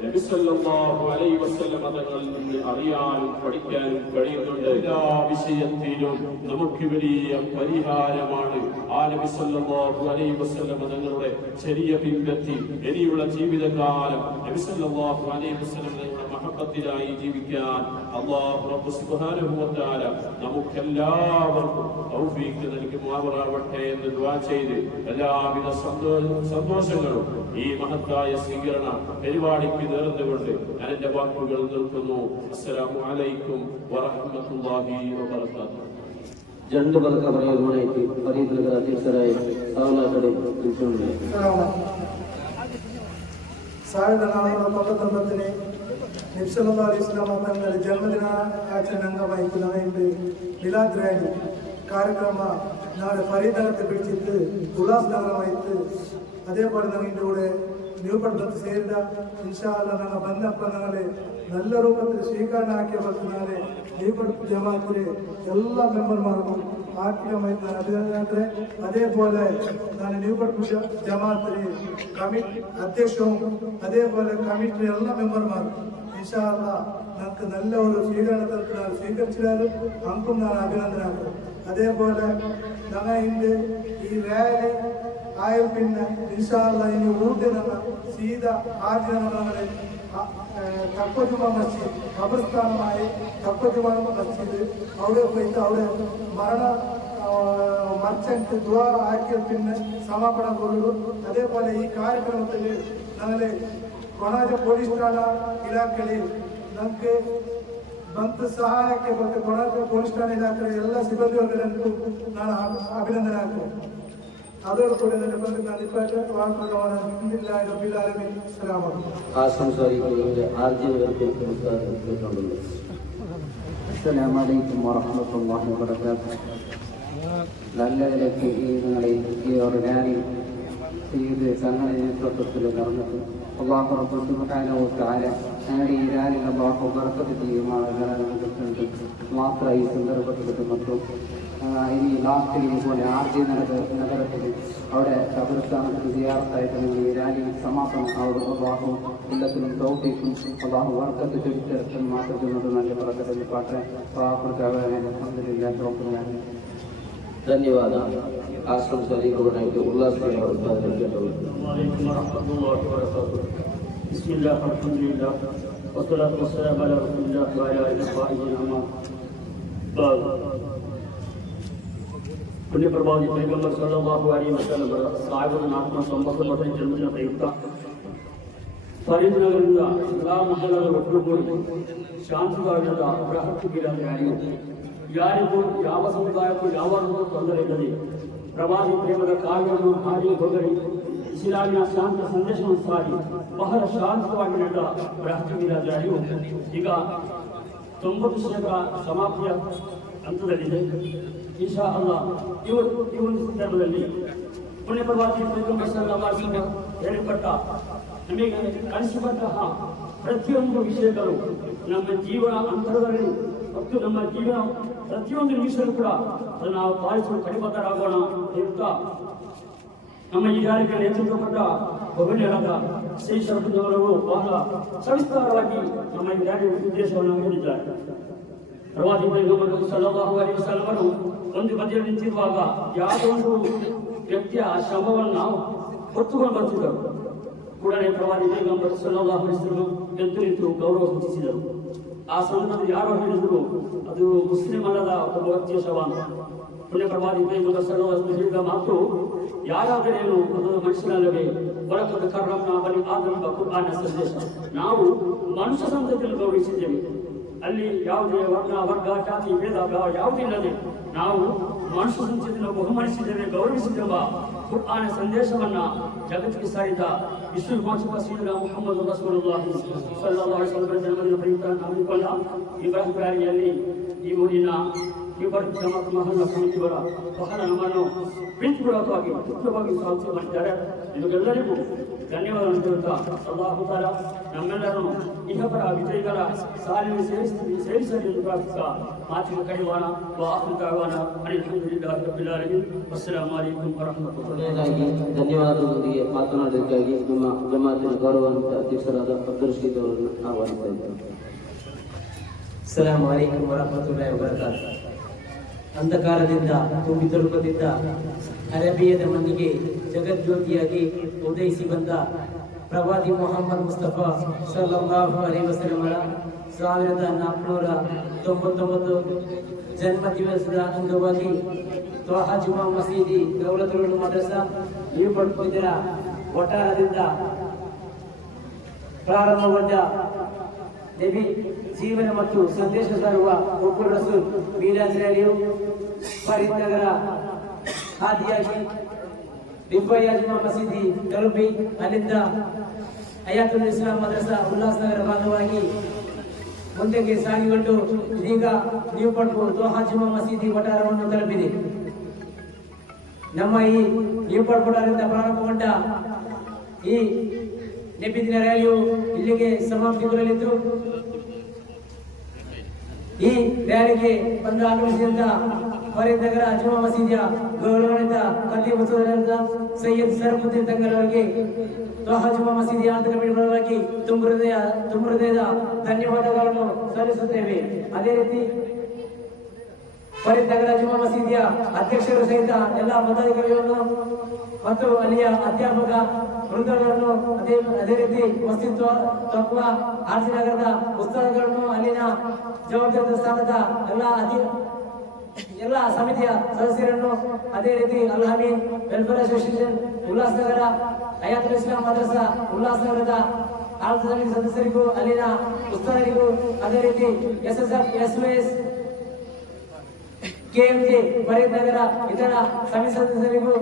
നബി സല്ലല്ലാഹു അലൈഹി വസല്ലം തങ്ങളിൽ നിന്ന് അറിയാനും പഠിക്കാനും കഴിയുന്നുണ്ട്. എല്ലാ വിഷയത്തിലും നമുക്ക് വലിയ പരിഹാരമാണ് ആ നബി സല്ലല്ലാഹു അലൈഹി വസല്ലം തങ്ങളുടെ ചെറിയ പിൻപറ്റി ഇനിയുള്ള ജീവിതകാലം നബി സല്ലല്ലാഹു അലൈഹി വസല്ലം തങ്ങളുടെ മഹബ്ബത്തിലായി ജീവിക്കാൻ അല്ലാഹു റബ്ബ് സുബ്ഹാനഹു വ തആല നമുക്കെല്ലാവർക്കും തൗഫീഖ് നൽകുമാറാവട്ടെ എന്ന് ദുആ ചെയ്ത് എല്ലാവിധ സന്തോഷങ്ങളും ഈ മഹത്തായ സ്വീകരണ പരിപാടിക്ക് നേർന്നുകൊണ്ട് ഞാൻ എന്റെ വാക്കുകൾ നിർത്തുന്നു. അസ്സലാമു അലൈക്കും വറഹ്മത്തുള്ളാഹി വബറകാതുഹു. രണ്ട് പേർക്ക് പറയുവാനായിട്ട് ഫരീദ് നഗർ അധ്യക്ഷരായ സാവലാക്കടെ വിളിച്ചുകൊണ്ട് ಸಾವಿರದ 499 ನಬಿ ಸಲ್ಲಲ್ಲಾಹು ಅಲೈಹಿ ವಸಲ್ಲಂ ತನ್ನ ಜನ್ಮದಿನ ಆಚರಣೆ ಅಂಗವಾಗಿ ನಾಳೆ ಮಿಲಾದ್ ರ್ಯಾಲಿ ಕಾರ್ಯಕ್ರಮ ನಾಳೆ ಫರೀದ್ ನಗರത്തിൽ പിടിച്ചിട്ട് ഉല്ലാസ് നഗരമായിട്ട് അതേപോലെ ഞങ്ങളുടെ കൂടെ ന്യൂപട്ടണത്തിൽ ചേരുന്ന ഇൻഷാ അല്ലാഹ് ഞങ്ങൾ ബന്ധപ്പെട്ട ഞങ്ങളെ നല്ല രൂപത്തിൽ സ്വീകരണ ആക്കിയ നാളെ ന്യൂപട്ടണ ജമാഅത്തിലെ എല്ലാ മെമ്പർമാർക്കും ആത്മീയമായിട്ട് അഭിനന്ദനത്തെ. അതേപോലെ ഞാൻ ന്യൂപട്ടണ ജമാഅത്തിലെ കമ്മിറ്റി അധ്യക്ഷവും അതേപോലെ കമ്മിറ്റിയിലെ എല്ലാ മെമ്പർമാർക്കും ഇൻഷാ അല്ലാഹ് നമുക്ക് നല്ല ഒരു സ്വീകരണത്തിൽ സ്വീകരിച്ചാലും നമുക്കും ഞാൻ അഭിനന്ദനാണ്. അതേപോലെ ഞങ്ങൾ ഇന്ന് ഈ റാലി ആയാൽ പിന്നെ ഇൻഷാല്ല ഇനി ഊട്ടി നമ്മൾ സീത ആചരണങ്ങളിൽ തക്വജുമ മസ്ജിദ് ഖബർസ്ഥാനമായി തക്വജുമ മസ്ജിദ് അവിടെ പോയിട്ട് അവിടെ മർച്ചന്റ് ദ്വാ ആക്കിയ പിന്നെ സമാപനಗೊಳ್ಳುವುದು. അതേപോലെ ಈ ಕಾರ್ಯಕ್ರಮದಲ್ಲಿ ನಮಗೆ ಕೊಣಾಜ ಪೊಲೀಸ್ ಠಾಣಾ ಇಲಾಖೆಯಲ್ಲಿ ನಮಗೆ ಬಂತು ಸಹಾಯಕ್ಕೆ ಮತ್ತು ಕೊಣಾಜ ಪೊಲೀಸ್ ಠಾಣಾ ಇಲಾಖೆಯ ಎಲ್ಲ ಸಿಬ್ಬಂದಿ ವರ್ಗದಲ್ಲೂ ನಾನು ಅಭಿನಂದನೆ ಆಗ್ತೇನೆ. അതോട് കൂടി തന്നെ നന്ദിപ്പാട്ട് വാർത്തകളാണ്. അസ്സലാമു അലൈക്കും വറഹ്മത്തുള്ളാഹി വബറകാതുഹു. നല്ല നിലയ്ക്ക് ഈ ഒരു റാലി ചെയ്ത് സംഘടന നേതൃത്വത്തിൽ നടന്നിട്ട് അല്ലാഹു റബ്ബുൽ സുബ്ഹാനഹു വ തആല ഞങ്ങളുടെ ഈ റാലിയിൽ അല്ലാഹു ബർക്കത്ത് ചെയ്യുമാറാകട്ടെ. മാത്രം ഈ സന്ദർഭത്തിൽ മറ്റും ഇനി ലാസ്റ്റിൽ ഇതുപോലെ ആർജി നഗരത്തിൽ അവിടെ ഖബർസ്ഥാനത്തിൽ സിയാറത്തായിട്ട് നിങ്ങൾ ഈ റാലി സമാപനം അവിടെ അല്ലാഹു എല്ലാത്തിലും തൗഫീഖും അല്ലാഹു ബർക്കത്ത് ചൊരിഞ്ഞിടത്തിൽ മാത്രം നല്ല ബർക്കത്ത് പാട്ടെ അൽഹംദുലില്ലാഹി റബ്ബിൽ ആലമീൻ. ಧನ್ಯವಾದ. ಆಶ್ರಮ ಸೈನಿಕರು ಉಲ್ಲಾಸ പുണ്യപ്രഭാതി പൈഗംബർ സല്ലല്ലാഹു അലൈഹി വസല്ലം സാഹിബുൽ 499 ಜನ್ಮದಿನ ಪ್ರಯುಕ್ತ ಫರೀದ್ ನಗರದಿಂದ ಎಲ್ಲಾ ಮಹಲ್ಲಗಳ ಒಟ್ಟುಗೂಡಿ ಶಾಂತಿಯುತ ಬೃಹತ್ ರ್ಯಾಲಿ ಯಾರಿಗೂ ಯಾವ ಸಮುದಾಯಕ್ಕೂ ಯಾವಾಗಲೂ ತೊಂದರೆ ಇಲ್ಲದೆ ಪ್ರವಾದಿ ಪ್ರೇಮದ ಕಾವ್ಯವನ್ನು ಹಾಡಿ ಹೊಗಳಿ ಇಸ್ಲಾಮಿನ ಶಾಂತ ಸಂದೇಶವನ್ನು ಸಾರಿ ಬಹಳ ಶಾಂತವಾಗಿ ನಡೆದ ಬೃಹತ್ ರ್ಯಾಲಿಯು ಈಗ 90% ಸಮಾಪ್ತಿಯ ಹಂತದಲ್ಲಿದೆ. ಇನ್ಶಾ ಅಲ್ಲಾಹ್ ಈ ಒಂದು ಸಂದರ್ಭದಲ್ಲಿ ಪುಣ್ಯಪ್ರವಾದಿ ಪೈಗಂಬರ್ ಸಲ್ಲಲ್ಲಾಹು ಅಲೈಹಿ ವಸಲ್ಲಂ ಹೇಳಿಕೊಟ್ಟ ನಮಗೆ ಕಲಿಸಿಕೊಟ್ಟಂತಹ ಪ್ರತಿಯೊಂದು ವಿಷಯಗಳು ನಮ್ಮ ಜೀವನ ಅಂತರದಲ್ಲಿ ಮತ್ತು ನಮ್ಮ ಜೀವನ ಪ್ರತಿಯೊಂದು ನಿಮಿಷವೂ ಕೂಡ ಅದನ್ನು ನಾವು ಪಾಲಿಸಲು ಕಡಿಬದ್ಧರಾಗೋಣ ಅಂತ ನಮ್ಮ ಈ ರ್ಯಾಲಿಗೆ ನೇತೃತ್ವ ಕೊಟ್ಟ ಬಹುನೇರಾದ ಶ್ರೀ ಶರಭುಜವರು ಬಹಳ ಸವಿಸ್ತಾರವಾಗಿ ನಮ್ಮ ಈ ರ್ಯಾಲಿಯ ಉದ್ದೇಶವನ್ನು ಹೇಳಿದ್ದಾರೆ. ಪ್ರವಾದಿ ಪೈಗಂಬರ್ ಸಲ್ಲಲ್ಲಾಹು ಅಲೈಹಿ ವಸಲ್ಲಂ ಅವರು ಒಂದು ಬದಿಯಲ್ಲಿ ನಿಂತಿರುವಾಗ ಯಾವುದೋ ಒಂದು ವ್ಯಕ್ತಿಯ ಶವವನ್ನು ಹೊತ್ತುಕೊಂಡು ಬರ್ತಿದ್ದರು. ಕೂಡಲೇ ಪ್ರವಾದಿ ಪೈಗಂಬರ್ ಸಲ್ಲಲ್ಲಾಹು ಅಲೈಹಿ ವಸಲ್ಲಂ ಎದ್ದು ನಿಂತು ಗೌರವ ಸೂಚಿಸಿದರು. ಆ ಸಂದರ್ಭದಲ್ಲಿ ಯಾರೋ ಹೇಳಿದ್ರು ಅದು ಮುಸ್ಲಿಂ ಅಲ್ಲದ ಒಬ್ಬ ವ್ಯಕ್ತಿಯ ಶವ ಅಂತ. ಪುಣ್ಯ ಪ್ರವಾದಿ ಪೈಗಂಬರ್ ಸಲ್ಲಲ್ಲಾಹು ಅಲೈಹಿ ವಸಲ್ಲಂ ಹೇಳಿದ ಮಾತು ಯಾರಾದರೇನು ಅದು ಮನುಷ್ಯನಲ್ಲವೇ ವಲಕದ್ ಕರ್ರಮ್ನಾ ಬನಿ ಆದಮ್ ಕುರ್ಆನ್ ಸಂದೇಶ. ನಾವು ಮನುಷ್ಯ ಸಂತತಿಯನ್ನು ಗೌರವಿಸಿದ್ದೇವೆ. ಅಲ್ಲಿ ಯಾವುದೇ ವರ್ಣ ವರ್ಗ ಜಾತಿ ಭೇದ ಭಾವ ಯಾವುದಿಲ್ಲದೆ ನಾವು ಮನುಷ್ಯ ಸಂತತಿಯನ್ನು ಬಹುಮಾನಿಸಿದ್ದೇವೆ, ಗೌರವಿಸಿದ್ದೇವೆ. ಕುರ್ಆನ್ ಸಂದೇಶವನ್ನ ಜಗತ್ತಿಗೆ ಸಾರಿದ ವಿಶ್ವ ವಿಮೋಚಕ ಶ್ರೀ ಮುಹಮ್ಮದ್ ರಸೂಲುಲ್ಲಾಹಿ ಸಲ್ಲಲ್ಲಾಹು ಅಲೈಹಿ ವಸಲ್ಲಂ ಜನ್ಮದಿನ ಪ್ರಯುಕ್ತ ಹಮ್ಮಿಕೊಂಡ ಈ ಬೃಹತ್ ರ್ಯಾಲಿಯಲ್ಲಿ ಈ ಊರಿನ ಯುವರ್ ಜಮಾತ್ ಮಹಲ್ಲ ಸಮಿತಿಯವರ ಬಹಳ ನಮ್ಮನ್ನು ಪ್ರೀತಿಪೂರ್ವಕವಾಗಿ ಮುಖ್ಯವಾಗಿ ಸ್ವಾಗತ ಮಾಡಿದ್ದಾರೆ. ಇವೆಲ್ಲರಿಗೂ ಧನ್ಯವಾದವನ್ನು ಹೇಳುತ್ತಾ ಅಲ್ಲಾಹು ತಾಲಾ ನಮ್ಮೆಲ್ಲರನ್ನು ಇಹಪರ ವಿಜಯಿಗಳ ಸಾಲಿನಲ್ಲಿ ಸೇರಿಸಲಿ ಎಂದು ಪ್ರಾರ್ಥಿಸುತ್ತಾ ಮಾತಿನ ಕಡಿವಾಣ ವಾಹನ ಅಲ್ಹಮ್ದುಲಿಲ್ಲಾಹಿ ರಬ್ಬಿಲ್ ಆಲಮೀನ್. ಅಸ್ಸಲಾಮು ಅಲೈಕುಂ ವರಹಮತುಲ್ಲಾಹಿ. ಧನ್ಯವಾದಗಳೊಂದಿಗೆ ಮಾತನಾಡೋದಕ್ಕಾಗಿ ನಮ್ಮ ಜಮಾತಿನ ಗೌರವಾನ್ವಿತ ಅಧ್ಯಕ್ಷರಾದ ಅಬ್ದುಲ್ ರಶೀದ್ ಅವರನ್ನು ಆಹ್ವಾನಿಸ್ತಾ ಇದ್ದೇವೆ. ಅಸ್ಸಲಾಮು ಅಲೈಕುಂ ವರಹಮತುಲ್ಲಾಹಿ ವಬರಕಾತುಹು. ಅಂಧಕಾರದಿಂದ ತುಂಬಿ ತುಳುಕುತ್ತಿದ್ದ ಅರೇಬಿಯಾದ ಮಣ್ಣಿಗೆ ಜಗಜ್ಯೋತಿಯಾಗಿ ಉದಯಿಸಿ ಬಂದ ಪ್ರವಾದಿ ಮೊಹಮ್ಮದ್ ಮುಸ್ತಫಾ ಸಲ್ಲಲ್ಲಾಹು ಅಲೈಹಿ ವಸಲ್ಲಮರ 1499 ಜನ್ಮ ದಿವಸದ ಅಂಗವಾಗಿ ತ್ವಾಹಾ ಜುಮಾ ಮಸೀದಿ ದೌಲತುಲ್ ಮದ್ರಸಾ ಇದರ ಒಟ್ಟಾರದಿಂದ ಪ್ರಾರಂಭಗೊಂಡ ನಬಿ ಜೀವನ ಮತ್ತು ಸಂದೇಶ ಸಾರುವ ಹುಬ್ಬುಲ್ ರಸೂಲ್ ಮೀಲಾದ್ ರ್ಯಾಲಿಯು ಫರೀದ್ ನಗರ ಹಾದಿಯಾಗಿ ರಿಫಾಯಿ ಜುಮಾ ಮಸೀದಿ ತಲುಪಿ ಅಲ್ಲಿಂದ ಹಯಾತುಲ್ ಇಸ್ಲಾಂ ಮದ್ರಸಾ ಉಲ್ಲಾಸನಗರ ಭಾಗವಾಗಿ ಮುಂದಕ್ಕೆ ಸಾಗಿಕೊಂಡು ಇದೀಗ ನ್ಯೂ ಪಡ್ಪು ತ್ವಾಹಾ ಜುಮಾ ಮಸೀದಿ ವಠಾರವನ್ನು ತಲುಪಿದೆ. ನಮ್ಮ ಈ ನ್ಯೂ ಪಡ್ಪು ವಠಾರದಿಂದ ಪ್ರಾರಂಭಗೊಂಡ ಈ ನಬಿ ದಿನ ರ್ಯಾಲಿಯು ಇಲ್ಲಿಗೆ ಸಮಾಪ್ತಿಗೊಳ್ಳಲಿದ್ದು ಈ ರ್ಯಾಲಿಗೆ ಬಂದು ಆಗಮಿಸಿದಂತ ಫರೀದ್ ನಗರ ಜುಮಾ ಮಸೀದಿಯ ಗೌರವಾನ್ವಿತ ಖತೀಬ್ ಸೋದರರಾದ ಸೈಯದ್ ಶರಫುದ್ದೀನ್ ತಂಗರ್ ಅವರಿಗೆ ತ್ವಾಹಾ ಜುಮಾ ಮಸೀದಿಯ ಆಂತರಿಕ ಕಮಿಟಿ ಪರವಾಗಿ ತುಂಬ ಹೃದಯದ ಧನ್ಯವಾದಗಳನ್ನು ಸಲ್ಲಿಸುತ್ತೇವೆ. ಅದೇ ರೀತಿ ಫರೀದ್ ನಗರ ಜುಮಾ ಮಸೀದಿಯ ಅಧ್ಯಕ್ಷರು ಸಹಿತ ಎಲ್ಲ ಪದಾಧಿಕಾರಿಗಳನ್ನು ಮತ್ತು ಅಲ್ಲಿಯ ಅಧ್ಯಾಪಕ ವೃಂದಗಳನ್ನು ಅದೇ ರೀತಿ ಮಸ್ಜಿದ್ ತಕ್ವಾ ಆರ್ಸಿ ನಗರದ ಉಸ್ತಾದಗಳನ್ನು ಅಲ್ಲಿನ ಜವಾಬ್ದಾರಿ ಸ್ಥಾನದ ಎಲ್ಲ ಸಮಿತಿಯ ಸದಸ್ಯರನ್ನು ಅದೇ ರೀತಿ ಅಲ್ಹಮೀನ್ ವೆಲ್ಫೇರ್ ಅಸೋಸಿಯೇಷನ್ ಉಲ್ಲಾಸನಗರ ಹಯಾತುಲ್ ಇಸ್ಲಾಂ ಮದ್ರಸಾ ಉಲ್ಲಾಸನಗರದ ಆಡಳಿತ ಸಮಿತಿ ಸದಸ್ಯರಿಗೂ ಅಲ್ಲಿನ ಉಸ್ತಾದರಿಗೂ ಅದೇ ರೀತಿ SSF SOS KMJ ಫರೀದ್ ನಗರ ಇತರ ಸಮಿತಿ ಸದಸ್ಯರಿಗೂ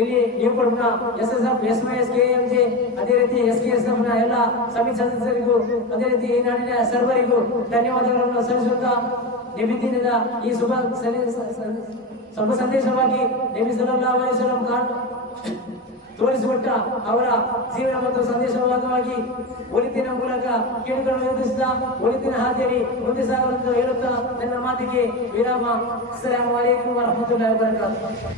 ಇಲ್ಲಿ ನ್ಯೂಪಡ್ನ SSF SOS KMJ ಅದೇ ರೀತಿ SKSF ನ ಎಲ್ಲ ಸಮಿತಿ ಸದಸ್ಯರಿಗೂ ಅದೇ ರೀತಿ ಈ ನಾಡಿನ ಸರ್ವರಿಗೂ ಧನ್ಯವಾದಗಳನ್ನು ಸಲ್ಲಿಸುತ್ತಾ ನಿಮಿತ್ತಿನಿಂದ ಈ ಶುಭ ಸಂದೇಶವಾಗಿ ನಬಿ ಸಲ್ಲಲ್ಲಾಹು ಅಲೈಹಿ ವಸಲ್ಲಂ ತೋರಿಸಿಕೊಟ್ಟ ಅವರ ಜೀವನ ಮತ್ತು ಸಂದೇಶವಾದವಾಗಿ ಒಳಿತಿನ ಮೂಲಕ ಕೇಳುಗಳನ್ನು ಎದುರಿಸಿದ ಒಳಿತಿನ ಹಾದಿಯಲ್ಲಿ ಮುಂದೆ ಸಾಗಲೆಂದು ಹೇಳುತ್ತಾ ನನ್ನ ಮಾತಿಗೆ ವಿರಾಮ. ಅಸ್ಸಲಾಮು ಅಲೈಕುಂ ವರಹಮತುಲ್ಲಾಹಿ ವಬರಕಾತುಹು.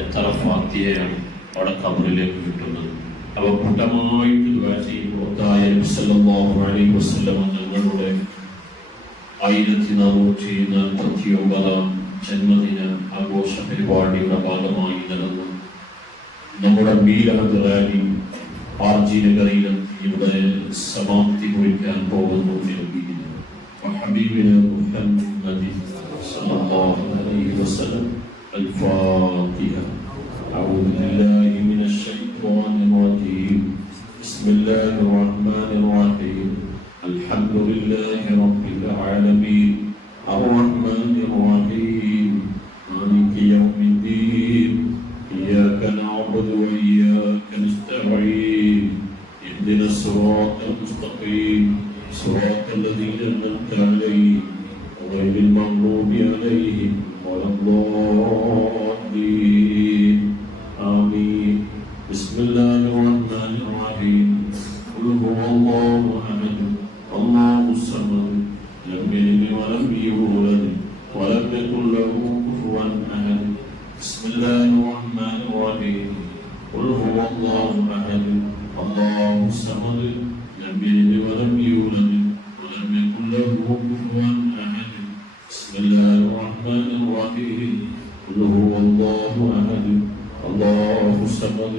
എത്ര ഫാത്തിഹയാണ് അവിടെ ഖബറിലേക്ക് കിട്ടുന്നത്. അവ കൂട്ടമായിട്ട് ദുആ ചെയ്യുമ്പോൾ നബി സല്ലല്ലാഹു അലൈഹി വസല്ലം തങ്ങളുടെ 1449 ജന്മദിന ആഘോഷ പരിപാടിയുടെ ഭാഗമായി നടന്നു നമ്മുടെ മീലാദ് റാലി ആർജി നഗറിയിലും ഇവിടെ സമാപ്തി കുറിക്കാൻ പോകുന്നു. ഹബീബിന മുഹമ്മദ് സല്ലല്ലാഹു അലൈഹി വസല്ലം الفاتحة. أعوذ بالله من الشيطان الرجيم. بسم الله الرحمن الرحيم. الحمد لله رب العالمين الرحمن الرحيم مالك يوم الدين إياك نعبد وإياك نستعين اهدنا الصراط المستقيم صراط الذين أنعمت عليهم غير المغضوب عليهم ولا الضالين آمين. بسم الله الرحمن الرحيم. قل هو الله أحد الله الصمد لم يلد ولم يولد ولم يكن له كفوا أحد. بسم الله الرحمن الرحيم. قل هو الله أحد الله الصمد لم يلد ولم يولد ولم يكن له كفوا أحد. بسم الله الرحمن الرحيم. قل هو الله أحد الله الصمد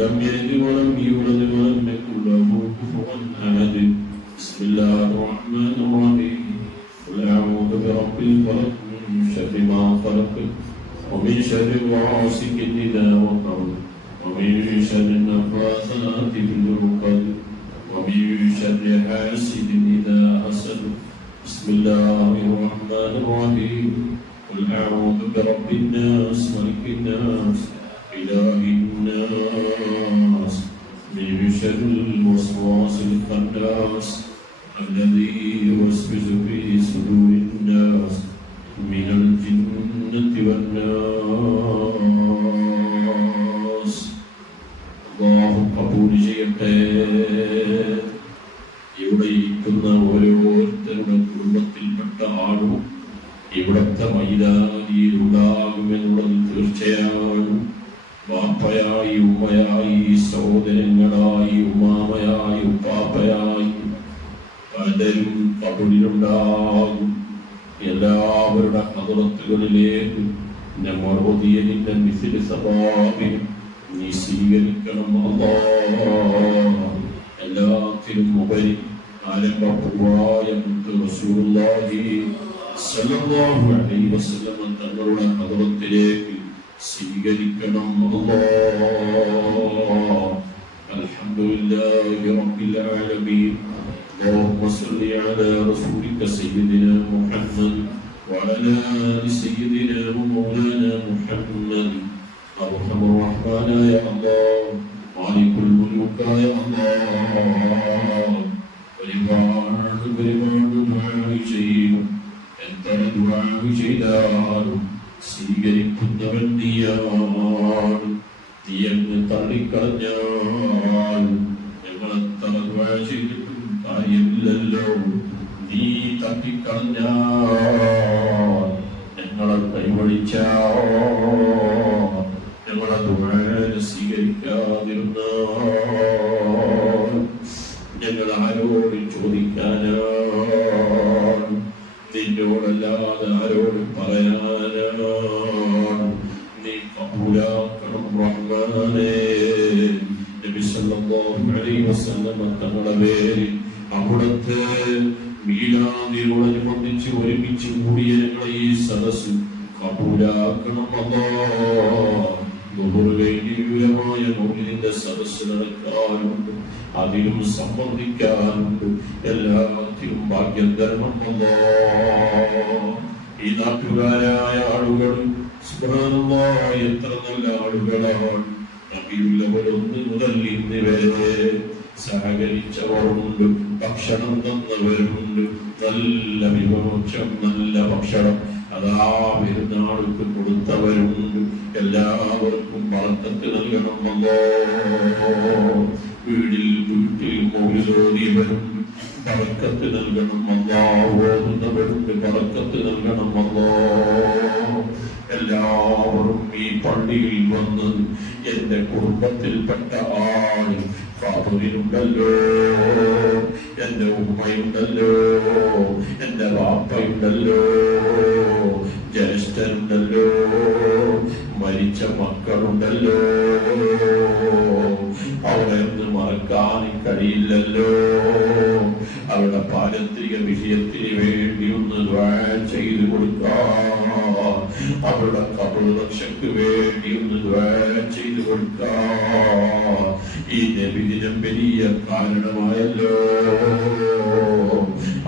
لم يلد ولم يولد ولم يكن له كفوا أحد. بسم الله الرحمن الرحيم. قل أعوذ برب الفلق من شر ما خلق ومن شر غاسق إذا وقب ومن شر النفاثات في العقد ومن شر حاسد إذا حسد. بسم الله الرحمن الرحيم. قل أعوذ برب الناس ملك الناس إله الناس من شر الوسواس الخناس الذي يوسوس في صدور الناس من الجنة والناس. الله قبول ചെയ്യട്ടെ. ഇവിടെ ഇരിക്കുന്ന ഓരോരുത്തരുടെ കുടുംബത്തിൽപ്പെട്ട ആളും ഇവിടുത്തെ മൈതാനിയിൽ ഉണ്ടാകുമെന്നുള്ള ഉപ്പയായി ഉമ്മയായി സഹോദരങ്ങളായി ഉമ്മാമയായി ഉപ്പാപ്പയായി പലരും കബറിലുണ്ടാകും. എല്ലാവരുടെ ഹദറത്തുകളിലേക്ക് നമ്മൾ ഒതിയതിന്റെ മിസില് സഭാവിൽ നീ സ്വീകരിക്കണം അല്ലാഹ്. എല്ലാത്തിനും ഉപരി ആരംഭപൂർവ്വമായ റസൂലുള്ളാഹി സ്വല്ലല്ലാഹു അലൈഹി വസല്ലം തങ്ങളുടെ ഹദറത്തിലേക്ക് സ്വീകരിക്കണം അല്ലാഹ്. അൽഹംദുലില്ലാഹി റബ്ബിൽ ആലമീൻ. اللهم صل على رسولك سيدنا محمد وعلى آل سيدنا ومولانا محمد. أرحم الرحمن يا الله مالك الملوك يا الله. ഒരുപാട് ദുആ ചെയ്യും. എത്ര ദുആ ചെയ്താലും സ്വീകരിക്കുന്നവൻ നീയാണ്. നീ അങ്ങ് തള്ളിക്കളഞ്ഞാൽ ഞങ്ങൾ എത്ര ദുആ ചെയ്തിട്ടും കാര്യമില്ലല്ലോ. നീ തട്ടിക്കളഞ്ഞാൽ ഞങ്ങളെ കൈവഴിച്ചാൽ ഞങ്ങളെ ദുആ സ്വീകരിക്കാതിരുന്നാൽ ഞങ്ങൾ ആരോട് ചോദിക്കാനാണ്? നിന്നോടല്ലാതെ ആരോട് പറയാനാണ്? നീ കബൂലാക്കണം റഹ്മാനേ. നബി സല്ലല്ലാഹു അലൈഹി വസല്ലം തങ്ങളുടെ പേരിൽ അവിടുത്തെ മീലാദിനോടനുബന്ധിച്ച് ഒരുമിച്ച് കൂടിയ ഞങ്ങളെ ഈ സദസ്സ് കബൂലാക്കണം അല്ലാഹ്. വിപുലമായ മൗലിദിന്റെ സദസ്സ് നടക്കാറുണ്ട്, അതിലും സംബന്ധിക്കാറുണ്ട്. എല്ലാത്തിനും ഭാഗ്യം തരണം അല്ലാഹ്. ഈ നാട്ടുകാരായ ആളുകൾ സുബ്ഹാനല്ലാഹ് എത്ര നല്ല ആളുകളാണ്. റബീഉൽ അവ്വൽ 1 മുതൽ ഇന്ന് വരെ സഹകരിച്ചവരുണ്ട്, ഭക്ഷണം തന്നവരുണ്ട്. നല്ല വിഭവം, നല്ല ഭക്ഷണം അതാ പെരുന്നാൾക്ക് കൊടുത്തവരുണ്ട്. എല്ലാവർക്കും ബറക്കത്ത് നൽകണം അല്ലാഹ്. വീട്ടിൽ മൗലിദോദിയവരുണ്ട്, ബറക്കത്ത് നൽകണം അല്ലാഹ്. ഓതുന്നവരുണ്ട്, ബറക്കത്ത് നൽകണം അല്ലാഹ്. എല്ലാവരും ഈ പള്ളിയിൽ വന്ന് എന്റെ കുടുംബത്തിൽപ്പെട്ട ആൾ ഫാദറിനുണ്ടല്ലോ, എന്റെ ഉമ്മയുണ്ടല്ലോ, എന്റെ വാപ്പയുണ്ടല്ലോ, ജ്യേഷ്ഠനുണ്ടല്ലോ, മരിച്ച മക്കളുണ്ടല്ലോ, അവരെ ഒന്ന് മറക്കാൻ കഴിയില്ലല്ലോ. അവരുടെ പാരത്രിക വിഷയത്തിന് വേണ്ടി ഒന്ന് ദുആ ചെയ്തു കൊടുക്കാം. അവരുടെ ഖബർ രക്ഷയ്ക്ക് വേണ്ടി ഒന്ന് ദുആ ചെയ്തു കൊടുക്കാം. ഈ നബിദിനം വലിയ കാരണമായല്ലോ.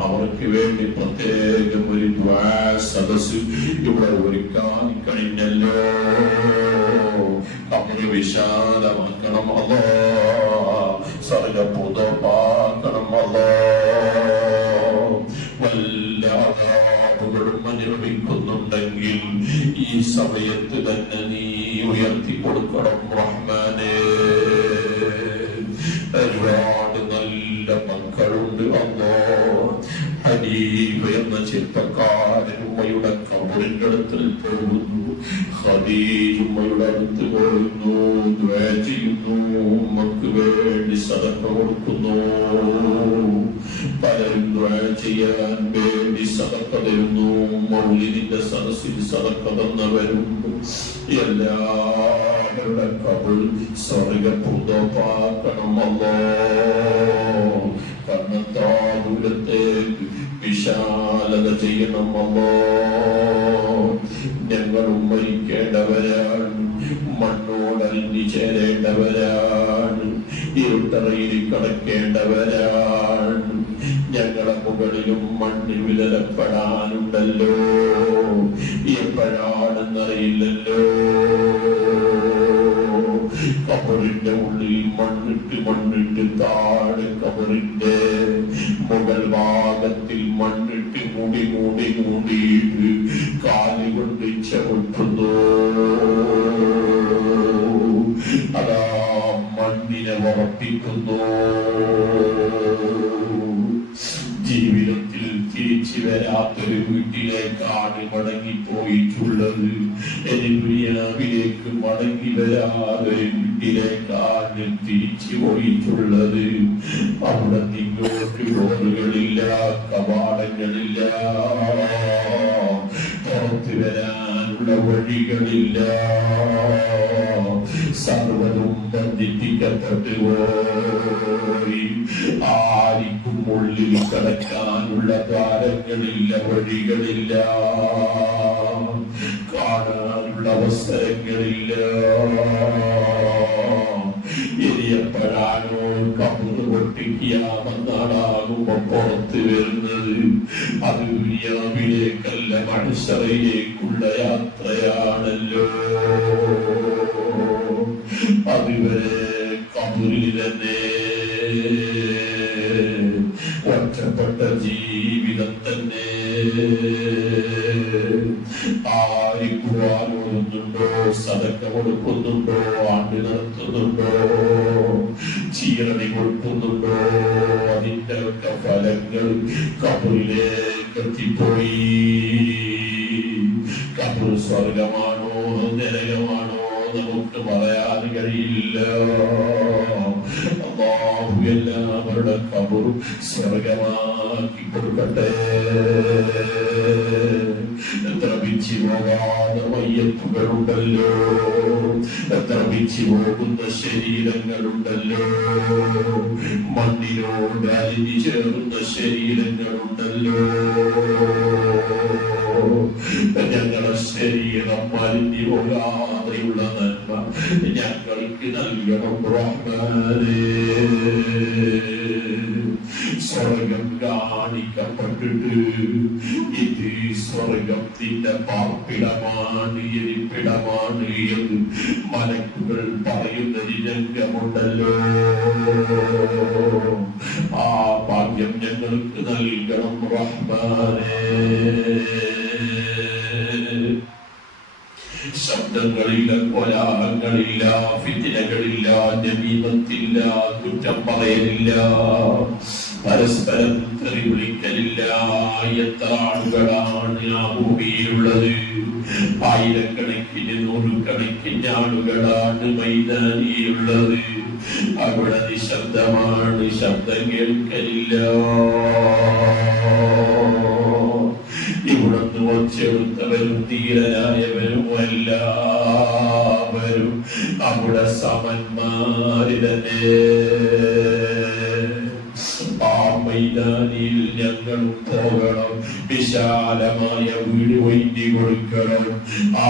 അവർക്ക് വേണ്ടി പ്രത്യേകം ഒരു ദുആ സദസ്സ് ഇവിടെ ഒരുക്കാൻ കഴിഞ്ഞല്ലോ. ഖബർ വിശാലമാക്കണം അല്ലാഹ്. സ്വർഗ്ഗ പുതുപ്പാക്കണം അല്ലാഹ്. വല്ല ആപത്തുകളും അനുഭവിക്കുന്നുണ്ടെങ്കിൽ ഈ സമയത്ത് തന്നെ നീ ഉയർത്തി കൊടുക്കണം റഹ്മാനേ. ഒരുപാട് നല്ല മക്കളുണ്ട് അല്ലാഹ്. ഹനീഫ എന്ന ചെറുപ്പക്കാരൻ ഉമ്മയുടെ ഖബറിന്റെ അടുത്ത് പോകുന്നു. ഖദീജ ഉമ്മയുടെ അടുത്ത് പോകുന്നു, ദുആ ചെയ്യുന്നു, ഉമ്മക്ക് വേണ്ടി സദഖ കൊടുക്കുന്നു. പലരും ദുആ ചെയ്യാൻ വേണ്ടി സദഖ തരുന്നു. മൗലിദിന്റെ സദസ്സിൽ സദഖ തന്നവരുണ്ട്. എല്ലാവരുടെ ഖബർ സ്വർഗ്ഗപൂതമാക്കണം അല്ലാഹ്. കണ്ണെത്താ ദൂരത്തേക്ക് വിശാലത ചെയ്യണം അല്ലാഹ്. ഞങ്ങളും മരിക്കേണ്ടവരാണ്, മണ്ണോടലിഞ്ഞു ചേരേണ്ടവരാണ്, ഇരുട്ടറയിൽ കടക്കേണ്ടവരാണ്. ഞങ്ങളുടെ മുകളിലും മണ്ണിൽ വിലപ്പെടാനുണ്ടല്ലോ. എപ്പോഴാണെന്നറിയില്ലല്ലോ. കബറിന്റെ ഉള്ളിൽ മണ്ണിട്ട് താഴെ കബറിന്റെ മുകൾ ഭാഗത്തിൽ മണ്ണിട്ട് മൂടിയിട്ട് കാലുകൊണ്ട് ചവിട്ടുന്നു. അതാ മണ്ണിനെ ഉറപ്പിക്കുന്നു. ജീവിതത്തിൽ തിരിച്ചു വരാത്തൊരു വീട്ടിലേക്കാണ് മടങ്ങിപ്പോയിട്ടുള്ളത്. ദുനിയാവിലേക്ക് വീട്ടിലേക്ക് മടങ്ങി വരാതെ വീട്ടിലേക്കാണ് തിരിച്ചു പോയിട്ടുള്ളത്. അവിടെ നിങ്ങൾക്ക് ഡോറുകളില്ല, കവാടങ്ങളില്ല, പുറത്തു വരാനുള്ള വഴികളില്ല. സർവ്വതും ബന്ധിപ്പിക്കപ്പെട്ടു പോയി. ആർക്കും ഉള്ളിൽ കടക്കാനുള്ള ദ്വാരങ്ങളില്ല, വഴികളില്ല, കാണാനുള്ള അവസരങ്ങളില്ല. ഇനി എപ്പോഴാണോ കബറ് പൊട്ടിക്കാമെന്നാടാകുമ്പോ പുറത്ത് വരുന്നത്? അത് ദുനിയാവിലേക്കല്ല, മനുഷ്യരിലേക്കുള്ള യാത്രയാണല്ലോ. അതുവരെ കബറിൽ തന്നെ ഒറ്റപ്പെട്ട ജീവിതം തന്നെ. ആര് ഖുർആൻ ഓതുന്നുണ്ടോ, സദഖ കൊടുക്കുന്നുണ്ടോ, ആണ്ട് നടത്തുന്നുണ്ടോ, ചീരണി കൊടുക്കുന്നുണ്ടോ, അതിന്റെ ഒക്കെ ഫലങ്ങൾ കബറിലേക്ക് എത്തിപ്പോയി. കബർ സ്വർഗമാണോ നരകമാണോ നമുക്ക് പറയാൻ കഴിയില്ല. അല്ലാഹു എല്ലാവരുടെ ഖബർ സ്വർഗമാക്കി കൊടുക്കട്ടെ. എത്ര പിച്ചു പോകാതെ മയ്യത്തുകളുണ്ടല്ലോ, എത്ര പിച്ചു പോകുന്ന ശരീരങ്ങളുണ്ടല്ലോ, മണ്ണിനോട് അലിഞ്ഞു ചേർന്ന ശരീരങ്ങളുണ്ടല്ലോ. ഞങ്ങളുടെ ശരീരം അലിഞ്ഞു പോകാതെയുള്ള നന്മ ഞങ്ങൾക്ക് നൽകണം റഹ്മാനേ. സ്വർഗം കാണിക്കപ്പെട്ടിട്ട് ഇത് സ്വർഗത്തിന്റെ പാർപ്പിടമാണ്, ഇരിപ്പിടമാണ് എന്ന് മലക്കുകൾ പറയുന്നൊരു രംഗമുണ്ടല്ലോ. ആ ഭാഗ്യം ഞങ്ങൾക്ക് നൽകണം റഹ്മാനേ. ശബ്ദങ്ങളില്ല, കോലാഹലങ്ങളില്ല, ഫിത്നകളില്ല, നമീമത്തില്ല, കുറ്റം പറയലില്ല, പരസ്പരം തെറി വിളിക്കലില്ല. എത്ര ആളുകളാണ് ആ ഭൂമിയിലുള്ളത്? ആയിരക്കണക്കിന് നൂറുകണക്കിന് ആളുകളാണ് മൈതാനിയിലുള്ളത്. അവിടെ നിശബ്ദമാണ്, ശബ്ദം കേൾക്കലില്ല. ഇവിടുന്ന് ഒച്ചെടുത്തവരും ധീരനായവരും എല്ലാവരും അവിടെ സമന്മാര് തന്നെ. ആ മൈതാനിയിൽ ഞങ്ങളും പോകണം. വിശാലമായ വീട് വൈദ്യ കൊടുക്കണം. ആ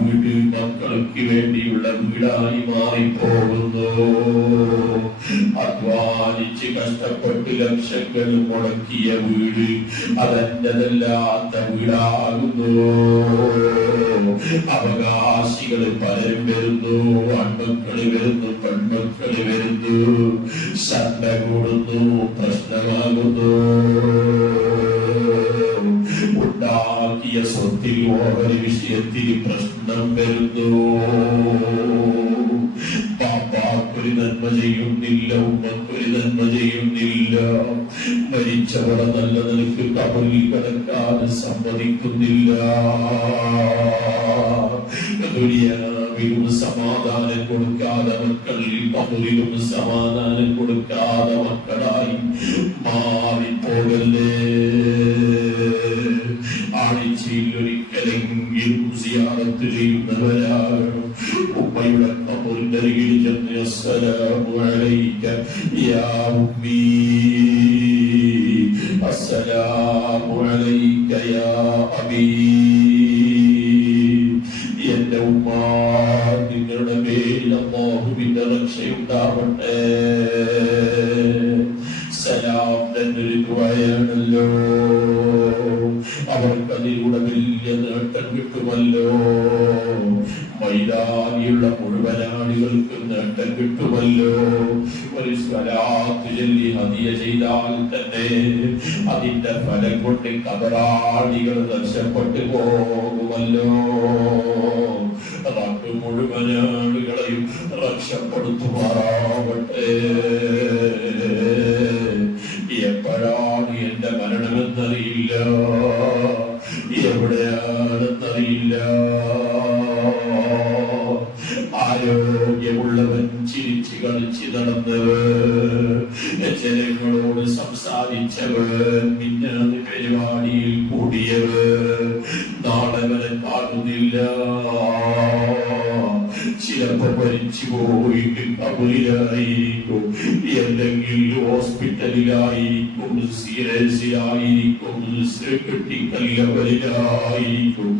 വീട് മക്കൾക്ക് വേണ്ടിയുള്ള വീടായി മാറിപ്പോകുന്നു. അധ്വാനിച്ച് കഷ്ടപ്പെട്ട് ലക്ഷങ്ങൾ മുടക്കിയ വീട് അതെന്റെതല്ലാത്ത വീടാകുന്നു. അവകാശികൾ പലരും വരുന്നു, ആൺമക്കള് വരുന്നു, പെൺമക്കള് വരുന്നു, ശണ്ട കൂടുന്നു, പ്രശ്നമാകുന്നു. ഉണ്ടാക്കിയ സ്വത്തിൽ ഓരോ വിഷയത്തിൽ പ്രശ്നം വരുന്നു. പാപ്പാക്കൊരു നന്മ ചെയ്യുന്നില്ല, ഉമ്മക്കൊരു നന്മ ചെയ്യുന്നില്ല. മരിച്ചവരെ നല്ല നിലക്ക് കബറിൽ കിടക്കാൻ സമ്മതിക്കുന്നില്ല. ദുനിയാവിലും സമാധാനം കൊടുക്കാതെ മക്കൾ കബറിലും സമാധാനം കൊടുക്കാതെ മക്കളായി മാറിപ്പോകല്ലേ. ആഴ്ചയിൽ ഒരിക്കലെങ്കിലും സിയാറത്ത് ചെയ്യുന്നവരാകണം. ഉമ്മയുടെ കബറിന്റെ അരികിൽ ചെന്ന് അസ്സലാമു അലൈക യാ ഉമ്മീ, അസ്സലാമു അലൈക യാ അബീ. എന്റെ ഉമ്മ, നിങ്ങളുടെ മേൽ അല്ലാഹുവിന്റെ രക്ഷയുണ്ടാവട്ടെ. സലാം എന്നൊരു ദുആയാണല്ലോ. അവർക്കതിലൂടെ വലിയ നേട്ടം കിട്ടുമല്ലോ. മൈതാനിയുള്ള മുഴുവൻ ആളുകൾക്ക് നേട്ടം കിട്ടുമല്ലോ. ഒരു സ്വലാത്ത് ചൊല്ലി ഹദിയ ചെയ്താൽ തന്നെ അതിന്റെ ഫലം കൊണ്ട് കബറാളികൾ രക്ഷപ്പെട്ടു പോകുമല്ലോ. റബ്ബ് മുഴുവൻ ആളുകളെയും രക്ഷപ്പെടുത്തുമാറാവട്ടെ. എപ്പോഴാണ് എന്റെ മരണമെന്നറിയില്ല, എവിടെയാണെന്നറിയില്ല. ഞങ്ങളോട് സംസാരിച്ചവർ മിന്നാന്ന് പരിപാടിയിൽ കൂടിയവർ നാളെ വരെ കാണുന്നില്ല. ചിലപ്പോ മരിച്ചു പോയിട്ട് കബറിലായിരിക്കും, അല്ലെങ്കിൽ ഹോസ്പിറ്റലിലായിരിക്കും, സീരിയസിലായിരിക്കും, ക്രിട്ടിക്കൽ ലെവലിലായിരിക്കും.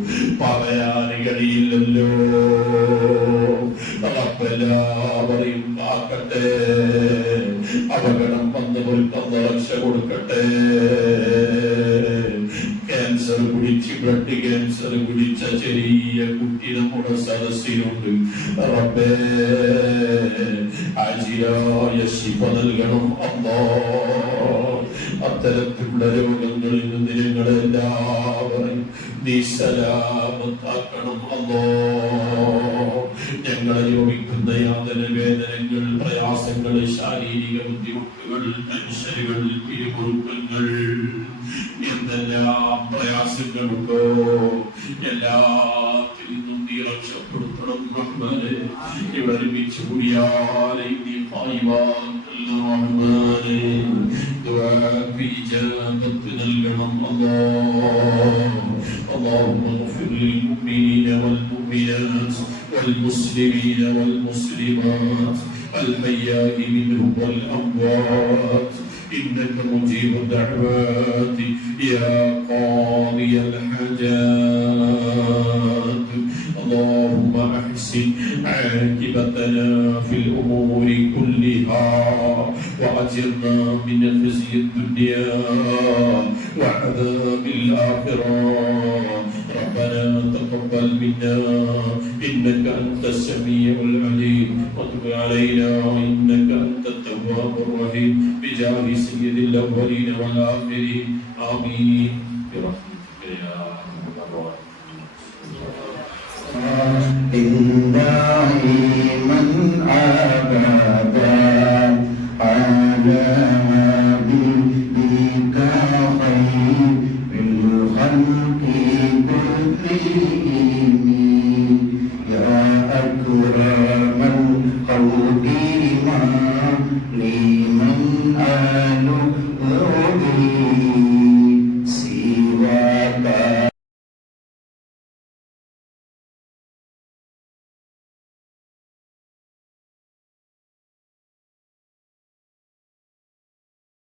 പറയാൻ കഴിയില്ലല്ലോ. എല്ലാവരെയും കാക്കട്ടെ. അപകടം വന്നവർക്ക് രക്ഷ കൊടുക്കട്ടെ. ക്യാൻസർ പിടിച്ച് ബ്ലഡ് ക്യാൻസർ പിടിച്ച ചെറിയ കുട്ടി നമ്മുടെ സദസ്സിലുണ്ട്. റബ്ബേ ആജിലായ ശിഫ നൽകണം അല്ലാഹ്. അത്തരത്തിലുള്ള രോഗങ്ങളിൽ നിന്ന് ഞങ്ങളെല്ലാവരെയും നീ സലാമത്താക്കണം അല്ലാഹ്. ഞങ്ങളെ യോജിക്കുന്ന യാതന വേദനകൾ, പ്രയാസങ്ങൾ, ശാരീരിക ബുദ്ധിമുട്ടുകൾ, ടെൻഷനുകൾ, പിരിമുറുക്കങ്ങൾ, എന്തെല്ലാം പ്രയാസങ്ങളുണ്ടോ എല്ലാത്തിൽ നിന്നും നീ രക്ഷപ്പെടുത്തണം റഹ്മാനെ. ഇവിടെ ഒരുമിച്ച് കൂടിയാലെ നീ ഖായിബാക്കല്ല റഹ്മാനെ. ദുആക്ക് ഇജാബത്ത് നൽകണം അല്ലാഹ്. اللهم اغفر للمؤمنين والمؤمنات والمسلمين والمسلمات الحياء منهم والأموات إنك مجيب الدعوات يا قاضي الحاجات. اللهم أحسن عاقبتنا في الأمور كلها وأجرنا من خزي الدنيا وعذاب الآخرة. ربنا تقبل منا إنك أنت السميع العليم وتب علينا إنك أنت التواب الرحيم بجاه سيد الأولين والآخرين آمين برحمتك يا أرحم الراحمين. من عبد على نبيك خير الخلق كلهم يا أكرم الخلق ما لمن آل ذربه